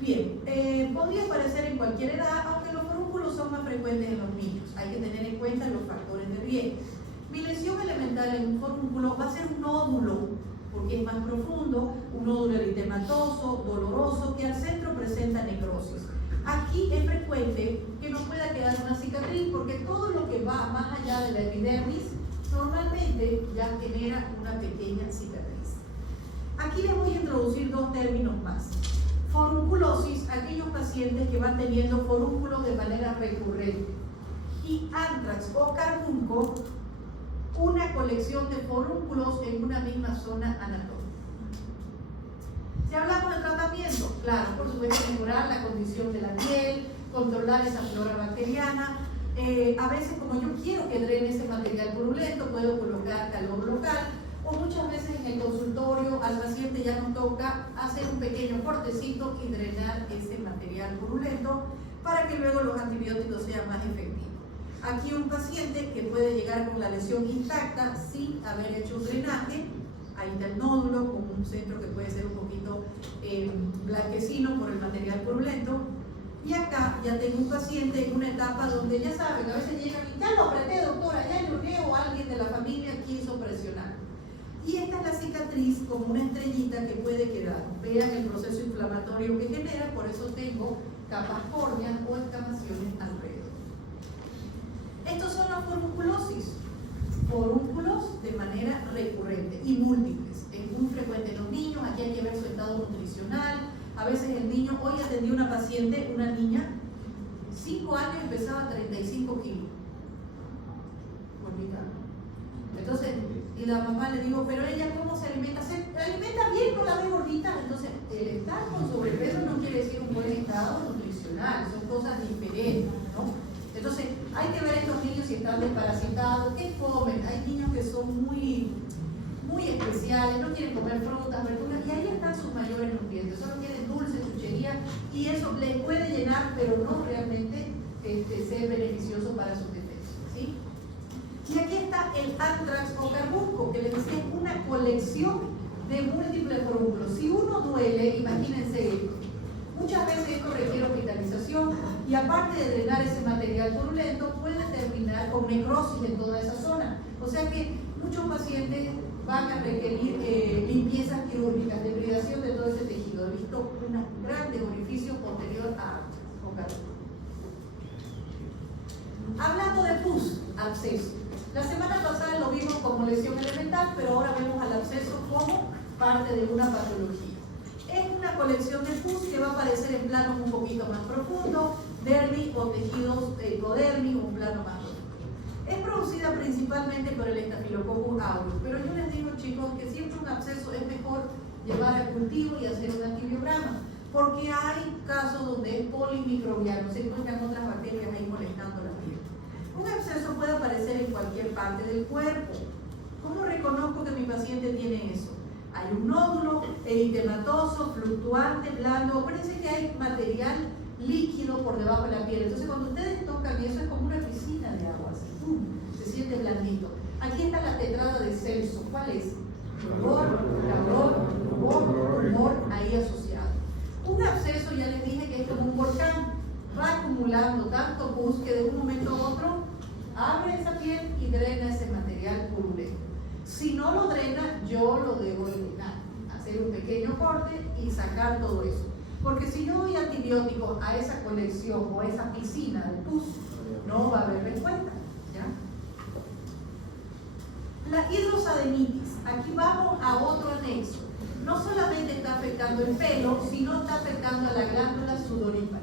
Bien, podría aparecer en cualquier edad, aunque los forúnculos son más frecuentes en los niños. Hay que tener en cuenta los factores de riesgo. Mi lesión elemental en un forúnculo va a ser un nódulo porque es más profundo, un nódulo eritematoso, doloroso, que al centro presenta necrosis. Aquí es frecuente que no pueda quedar una cicatriz porque todo lo que va más allá de la epidermis normalmente ya genera una pequeña cicatriz. Aquí les voy a introducir dos términos más. Forunculosis, aquellos pacientes que van teniendo forúnculos de manera recurrente. Y anthrax o carbunco, una colección de forúnculos en una misma zona anatómica. Si hablamos de tratamiento, claro, por supuesto mejorar la condición de la piel, controlar esa flora bacteriana. A veces, como yo quiero que drene ese material purulento, puedo colocar calor local, o muchas veces en el consultorio al paciente ya nos toca hacer un pequeño cortecito y drenar ese material purulento para que luego los antibióticos sean más efectivos. Aquí un paciente que puede llegar con la lesión intacta sin haber hecho un drenaje. Ahí está el nódulo con un centro que puede ser un poquito blanquecino por el material purulento. Y acá ya tengo un paciente en una etapa donde ya saben, a veces llegan y ya lo apreté, doctora, ya lo o alguien de la familia quiso presionar. Y esta es la cicatriz como una estrellita que puede quedar. Vean el proceso inflamatorio que genera, por eso tengo capas córneas o escamaciones alrededor. Estos son las forunculosis. Forúnculos de manera recurrente y múltiples. Es muy frecuente en los niños, aquí hay que ver su estado nutricional. A veces el niño, hoy atendí a una paciente, una niña, 5 años y pesaba 35 kilos. Bonita. Entonces, y la mamá le digo, pero ella ¿cómo se alimenta? ¿Se alimenta bien, no la ve gordita? Entonces, el estar con sobrepeso no quiere decir un buen estado nutricional, son cosas diferentes, ¿no? Entonces, hay que ver a estos niños si están desparasitados, qué comen. Hay niños que son muy especiales, no quieren comer frutas, verduras, y ahí están sus mayores nutrientes. Solo quieren dulce, chuchería, y eso les puede llenar, pero no realmente ser beneficioso para sus defensas, ¿sí? Y aquí está el anthrax o carbunco, que les decía es una colección de múltiples forúnculos. Si uno duele, imagínense esto. Muchas veces esto requiere hospitalización y aparte de drenar ese material purulento, puede terminar con necrosis en toda esa zona. O sea que muchos pacientes van a requerir limpiezas quirúrgicas, deprivación de todo ese tejido. He visto un gran orificio posterior a carbunco. Hablando de pus, absceso. La semana pasada lo vimos como lesión elemental, pero ahora vemos al absceso como parte de una patología. Es una colección de pus que va a aparecer en planos un poquito más profundos, dermis o tejidos epidermis, un plano más profundo. Es producida principalmente por el Staphylococcus aureus, pero yo les digo, chicos, que siempre un absceso es mejor llevar al cultivo y hacer un antibiograma, porque hay casos donde es polimicrobiano, se encuentran otras bacterias ahí molestando la piel. Un absceso puede aparecer en cualquier parte del cuerpo. ¿Cómo reconozco que mi paciente tiene eso? Hay un nódulo eritematoso, fluctuante, blando. Acuérdense que hay material líquido por debajo de la piel. Entonces, cuando ustedes tocan eso, es como una piscina de agua, así, ¡pum!, se siente blandito. Aquí está la tetrada de Celso. ¿Cuál es? Rubor, calor, rubor, humor, ahí asociado. Un absceso, ya les dije que es como un volcán. Va acumulando tanto pus que de un momento a otro abre esa piel y drena ese material purulento. Si no lo drena, yo lo debo eliminar, hacer un pequeño corte y sacar todo eso. Porque si yo doy antibióticos a esa colección o a esa piscina de pus, no va a haber respuesta, ¿ya? La hidrosadenitis, aquí vamos a otro anexo. No solamente está afectando el pelo, sino está afectando a la glándula sudorípara.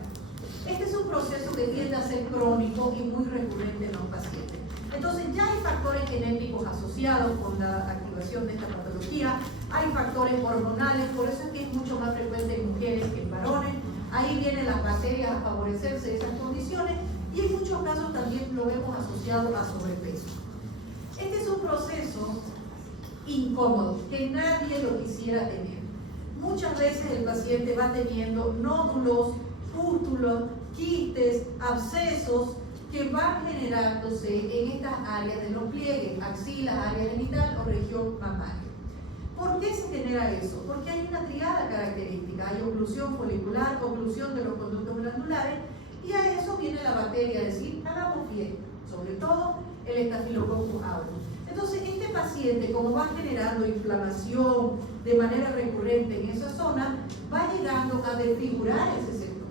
Este es un proceso que tiende a ser crónico y muy recurrente en los pacientes. Entonces ya hay factores genéticos asociados con la activación de esta patología, hay factores hormonales, por eso es que es mucho más frecuente en mujeres que en varones. Ahí vienen las bacterias a favorecerse de esas condiciones y en muchos casos también lo vemos asociado a sobrepeso. Este es un proceso incómodo, que nadie lo quisiera tener. Muchas veces el paciente va teniendo nódulos, pústulos, quistes, abscesos que van generándose en estas áreas de los pliegues, axila, área genital o región mamaria. ¿Por qué se genera eso? Porque hay una triada característica, hay oclusión folicular, oclusión de los conductos glandulares y a eso viene la bacteria a decir, hagamos bien, sobre todo el Staphylococcus aureus. Entonces, este paciente, como va generando inflamación de manera recurrente en esa zona, va llegando a desfigurar ese sector,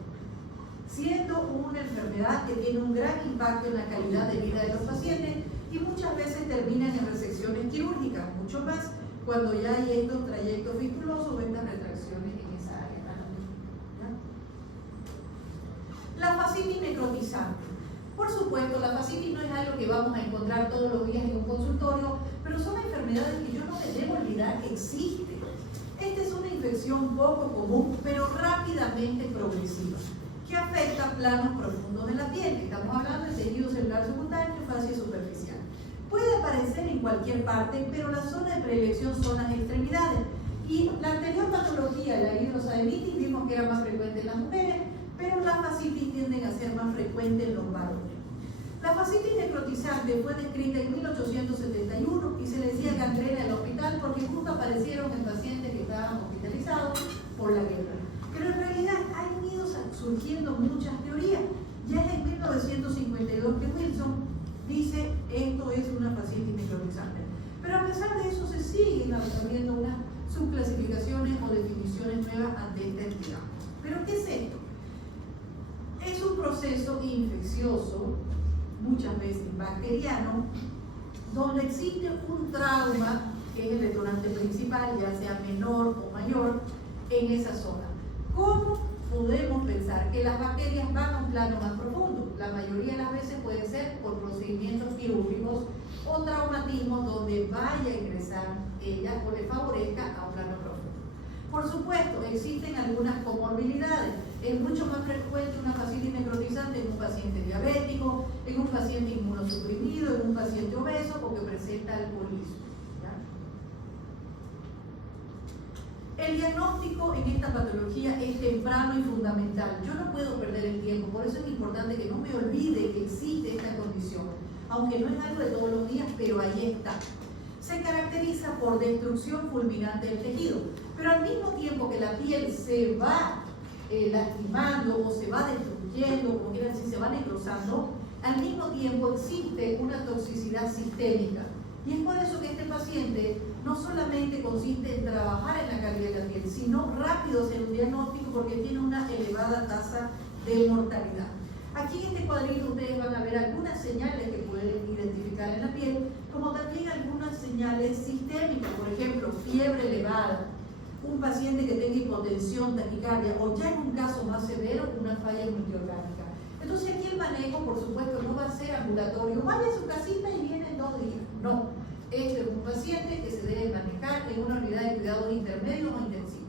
siendo una enfermedad que tiene un gran impacto en la calidad de vida de los pacientes y muchas veces terminan en resecciones quirúrgicas, mucho más cuando ya hay estos trayectos fistulosos o estas retracciones en esa área. ¿Ya? La fascitis necrotizante. Por supuesto, la fascitis no es algo que vamos a encontrar todos los días en un consultorio, pero son enfermedades que yo no me debo olvidar que existen. Esta es una infección poco común, pero rápidamente progresiva, que afecta planos profundos de la piel. Estamos hablando de tejido celular subcutáneo, fascia superficial. Puede aparecer en cualquier parte, pero la zona de predilección son las extremidades. Y la anterior patología, la hidrosadenitis, vimos que era más frecuente en las mujeres, pero las fascitis tienden a ser más frecuentes en los varones. La fascitis necrotizante fue descrita en 1871 y se le decía gangrena del hospital porque justo aparecieron en pacientes que estaban hospitalizados por la guerra. Pero en realidad han ido surgiendo muchas teorías. Ya es en 1952 que Wilson dice esto es una fascitis necrotizante. Pero a pesar de eso se siguen habiendo unas subclasificaciones o definiciones nuevas ante esta entidad. ¿Pero qué es esto? Es un proceso infeccioso, muchas veces bacteriano, donde existe un trauma, que es el detonante principal, ya sea menor o mayor, en esa zona. ¿Cómo podemos pensar que las bacterias van a un plano más profundo? La mayoría de las veces puede ser por procedimientos quirúrgicos o traumatismos donde vaya a ingresar ella o le favorezca a un plano profundo. Por supuesto, existen algunas comorbilidades. Es mucho más frecuente una fascitis necrotizante en un paciente diabético, en un paciente inmunosuprimido, en un paciente obeso o que presenta alcoholismo. ¿Ya? El diagnóstico en esta patología es temprano y fundamental. Yo no puedo perder el tiempo, por eso es importante que no me olvide que existe esta condición, aunque no es algo de todos los días, pero ahí está. Se caracteriza por destrucción fulminante del tejido, pero al mismo tiempo que la piel se va lastimando o se va destruyendo, como quieran decir, se va necrosando, al mismo tiempo existe una toxicidad sistémica. Y es por eso que este paciente no solamente consiste en trabajar en la calidad de la piel, sino rápido hacer un diagnóstico porque tiene una elevada tasa de mortalidad. Aquí en este cuadrito ustedes van a ver algunas señales que pueden identificar en la piel, como también algunas señales sistémicas, por ejemplo, fiebre elevada, un paciente que tenga hipotensión, taquicardia, o ya en un caso más severo, una falla multiorgánica. Entonces aquí el manejo, por supuesto, no va a ser ambulatorio, vaya a su casita y viene en 2 días. No, este es un paciente que se debe manejar en una unidad de cuidados intermedios o intensivos.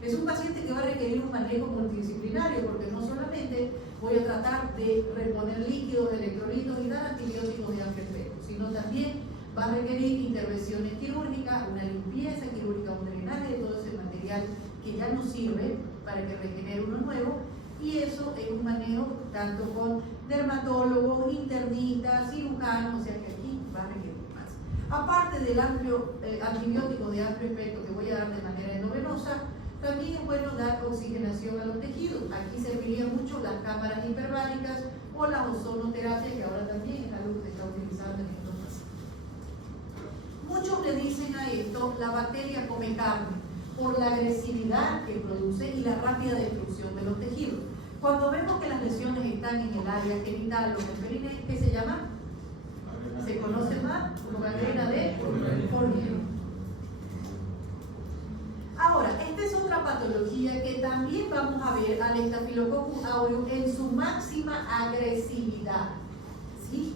Es un paciente que va a requerir un manejo multidisciplinario, porque no solamente voy a tratar de reponer líquidos, electrolitos y dar antibióticos de amplio espectro, sino también va a requerir intervenciones quirúrgicas, una limpieza quirúrgica, un drenaje de todo ese material que ya no sirve para que regenere uno nuevo, y eso es un manejo tanto con dermatólogos, internistas, cirujanos, o sea que aquí va a requerir más. Aparte del amplio antibiótico de amplio espectro que voy a dar de manera endovenosa, también es bueno dar oxigenación a los tejidos. Aquí servirían mucho las cámaras hiperbáricas o la ozonoterapia, que ahora también es algo que se está utilizando en estos pacientes. Muchos le dicen a esto, la bacteria come carne, por la agresividad que produce y la rápida destrucción de los tejidos. Cuando vemos que las lesiones están en el área genital o en el perineo, ¿qué se llama? Se conoce más como gangrena de hormigón. Ahora, esta es otra patología que también vamos a ver al Staphylococcus aureus en su máxima agresividad. ¿Sí?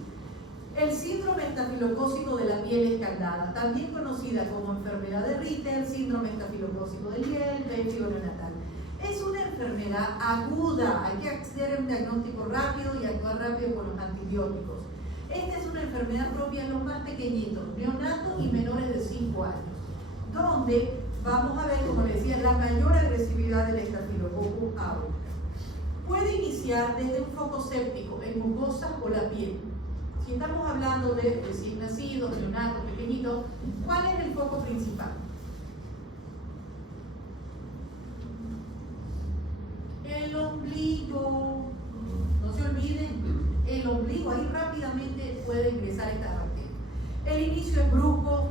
El síndrome estafilocócico de la piel escaldada, también conocida como enfermedad de Ritter, síndrome estafilocócico del hiel, pérfido neonatal. Es una enfermedad aguda, hay que hacer un diagnóstico rápido y actuar rápido con los antibióticos. Esta es una enfermedad propia de los más pequeñitos, neonatos y menores de 5 años, donde vamos a ver, como les decía, la mayor agresividad del Staphylococcus aureus. Puede iniciar desde un foco séptico en mucosas o la piel. Si estamos hablando de recién nacidos, neonatos, pequeñitos, ¿cuál es el foco principal? El ombligo. No se olviden, el ombligo, ahí rápidamente puede ingresar esta bacteria. El inicio es brusco,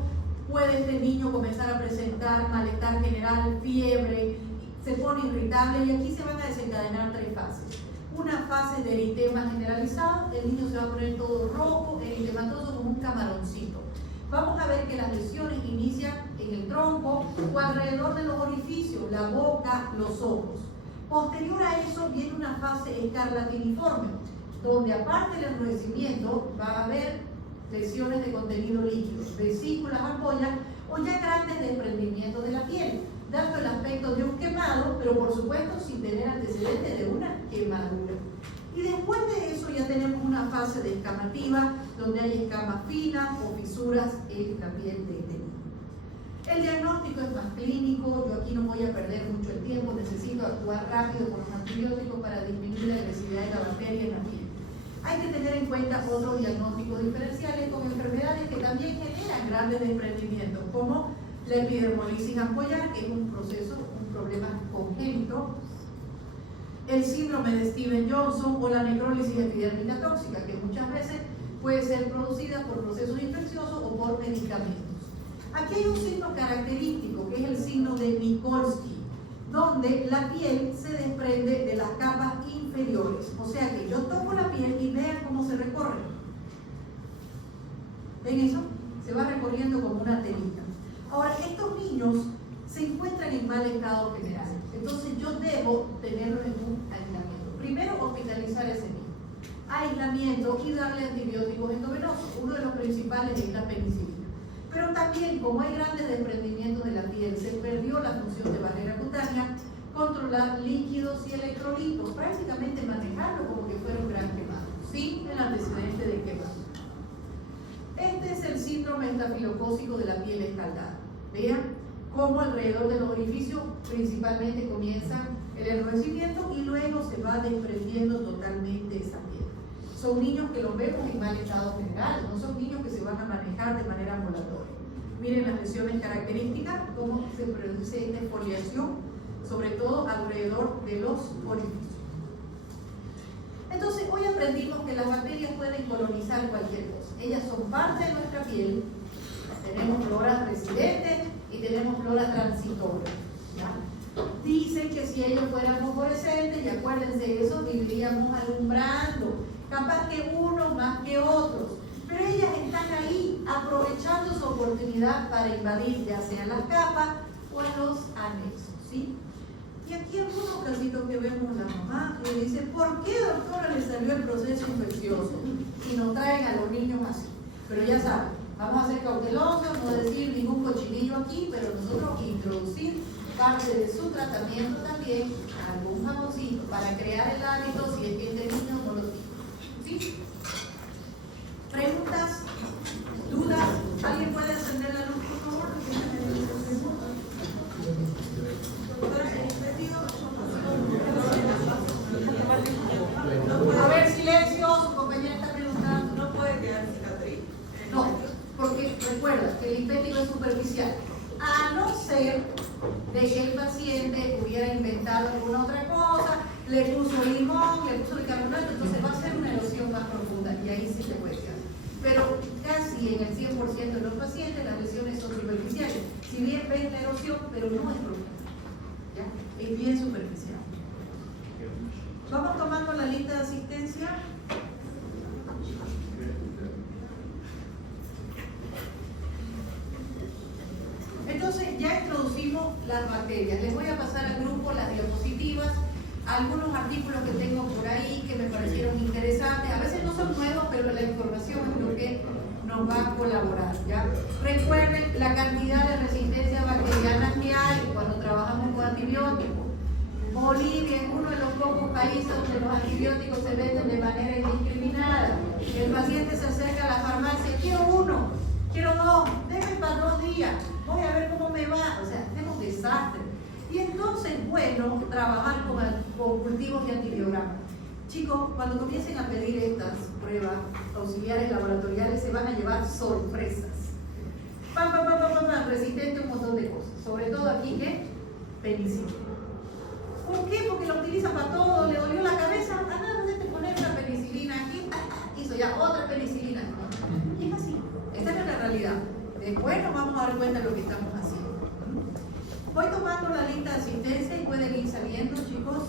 puede este niño comenzar a presentar malestar general, fiebre, se pone irritable y aquí se van a desencadenar 3 fases. Una fase de eritema generalizado, el niño se va a poner todo rojo, eritematoso como un camaroncito. Vamos a ver que las lesiones inician en el tronco o alrededor de los orificios, la boca, los ojos. Posterior a eso viene una fase escarlatiniforme, donde aparte del enrojecimiento va a haber lesiones de contenido líquido, vesículas, ampollas o ya grandes desprendimientos de la piel, dando el aspecto de un quemado, pero por supuesto sin tener antecedentes de una quemadura. Y después de eso ya tenemos una fase descamativa, donde hay escamas finas o fisuras en la piel de este niño. El diagnóstico es más clínico, yo aquí no voy a perder mucho el tiempo, necesito actuar rápido con los antibióticos para disminuir la agresividad de la bacteria en la piel. Hay que tener en cuenta otros diagnósticos diferenciales con enfermedades que también generan grandes desprendimientos, como la epidermolisis ampollar, que es un problema congénito, el síndrome de Stevens-Johnson o la necrólisis epidérmica tóxica, que muchas veces puede ser producida por procesos infecciosos o por medicamentos. Aquí hay un signo característico, que es el signo de Nikolsky, donde la piel se desprende de las capas inferiores. O sea que yo toco la piel y vean cómo se recorre. ¿Ven eso? Se va recorriendo como una telita. Ahora, estos niños se encuentran en mal estado general. Entonces yo debo tenerlos en un aislamiento. Primero, hospitalizar a ese niño. Aislamiento y darle antibióticos endovenosos. Uno de los principales es la penicilina. Pero también, como hay grandes desprendimientos de la piel, se perdió la función de barrera cutánea, controlar líquidos y electrolitos, prácticamente manejarlo como que fuera un gran quemado, sin el antecedente de quemado. Este es el síndrome estafilocócico de la piel escaldada. Vean cómo alrededor de los orificios principalmente comienza el enrojecimiento y luego se va desprendiendo totalmente esa piel. Son niños que los vemos en mal estado general, no son niños que se van a manejar de manera ambulatoria. Miren las lesiones características, cómo se produce esta exfoliación, sobre todo alrededor de los orificios. Entonces, hoy aprendimos que las bacterias pueden colonizar cualquier cosa. Ellas son parte de nuestra piel, tenemos flora residente y tenemos flora transitoria. ¿Ya? Dicen que si ellos fueran fosforescentes, y acuérdense, eso viviríamos alumbrando, capaz que uno más que otros, pero ellas están ahí aprovechando su oportunidad para invadir ya sea las capas o en los anexos, ¿sí? Y aquí algunos casitos que vemos la mamá que dice, ¿por qué, doctora, le salió el proceso infeccioso? Y nos traen a los niños así. Pero ya saben, vamos a ser cautelosos, no decir ningún cochinillo aquí, pero nosotros introducir parte de su tratamiento también, algún jamoncito, para crear el hábito si es que este niño no lo tiene. ¿Sí? ¿Preguntas? ¿Dudas? ¿Alguien puede encender la luz, por favor? A ver, silencio, su compañera está preguntando. No puede quedar cicatriz. No, porque recuerda que el linfético es superficial. A no ser de que el paciente hubiera inventado alguna otra cosa, le puso limón, le puso bicarbonato, entonces va a ser una erosión más profunda y ahí sí se puede quedar. Pero casi en el 100% de los pacientes las lesiones son superficiales. Si bien ven la erosión, pero no es profunda. ¿Ya? Es bien superficial. Vamos tomando la lista de asistencia. Entonces ya introducimos las bacterias. Les voy a pasar al grupo las diapositivas, algunos artículos que tengo por ahí que me parecieron interesantes. A veces no son nuevos, pero la información es lo que nos va a colaborar. ¿Ya? Recuerden la cantidad de resistencia bacteriana que hay cuando trabajamos con antibióticos. Bolivia es uno de los pocos países donde los antibióticos se venden de manera indiscriminada. El paciente se acerca a la farmacia, quiero uno, quiero dos, déme para 2 días, voy a ver cómo me va. O sea, tenemos desastre. Y entonces, bueno, trabajar con cultivos de antibiogramas. Chicos, cuando comiencen a pedir estas pruebas auxiliares laboratoriales, se van a llevar sorpresas. Resistente a un montón de cosas. Sobre todo aquí, ¿qué? Penicilina. ¿Por qué? Porque lo utilizan para todo, le dolió la cabeza, nada, de poner una penicilina aquí, hizo ya otra penicilina. Y es así, esta es la realidad. realidad. Después nos vamos a dar cuenta de lo que estamos haciendo. Voy tomando la lista de asistencia y pueden ir saliendo, chicos.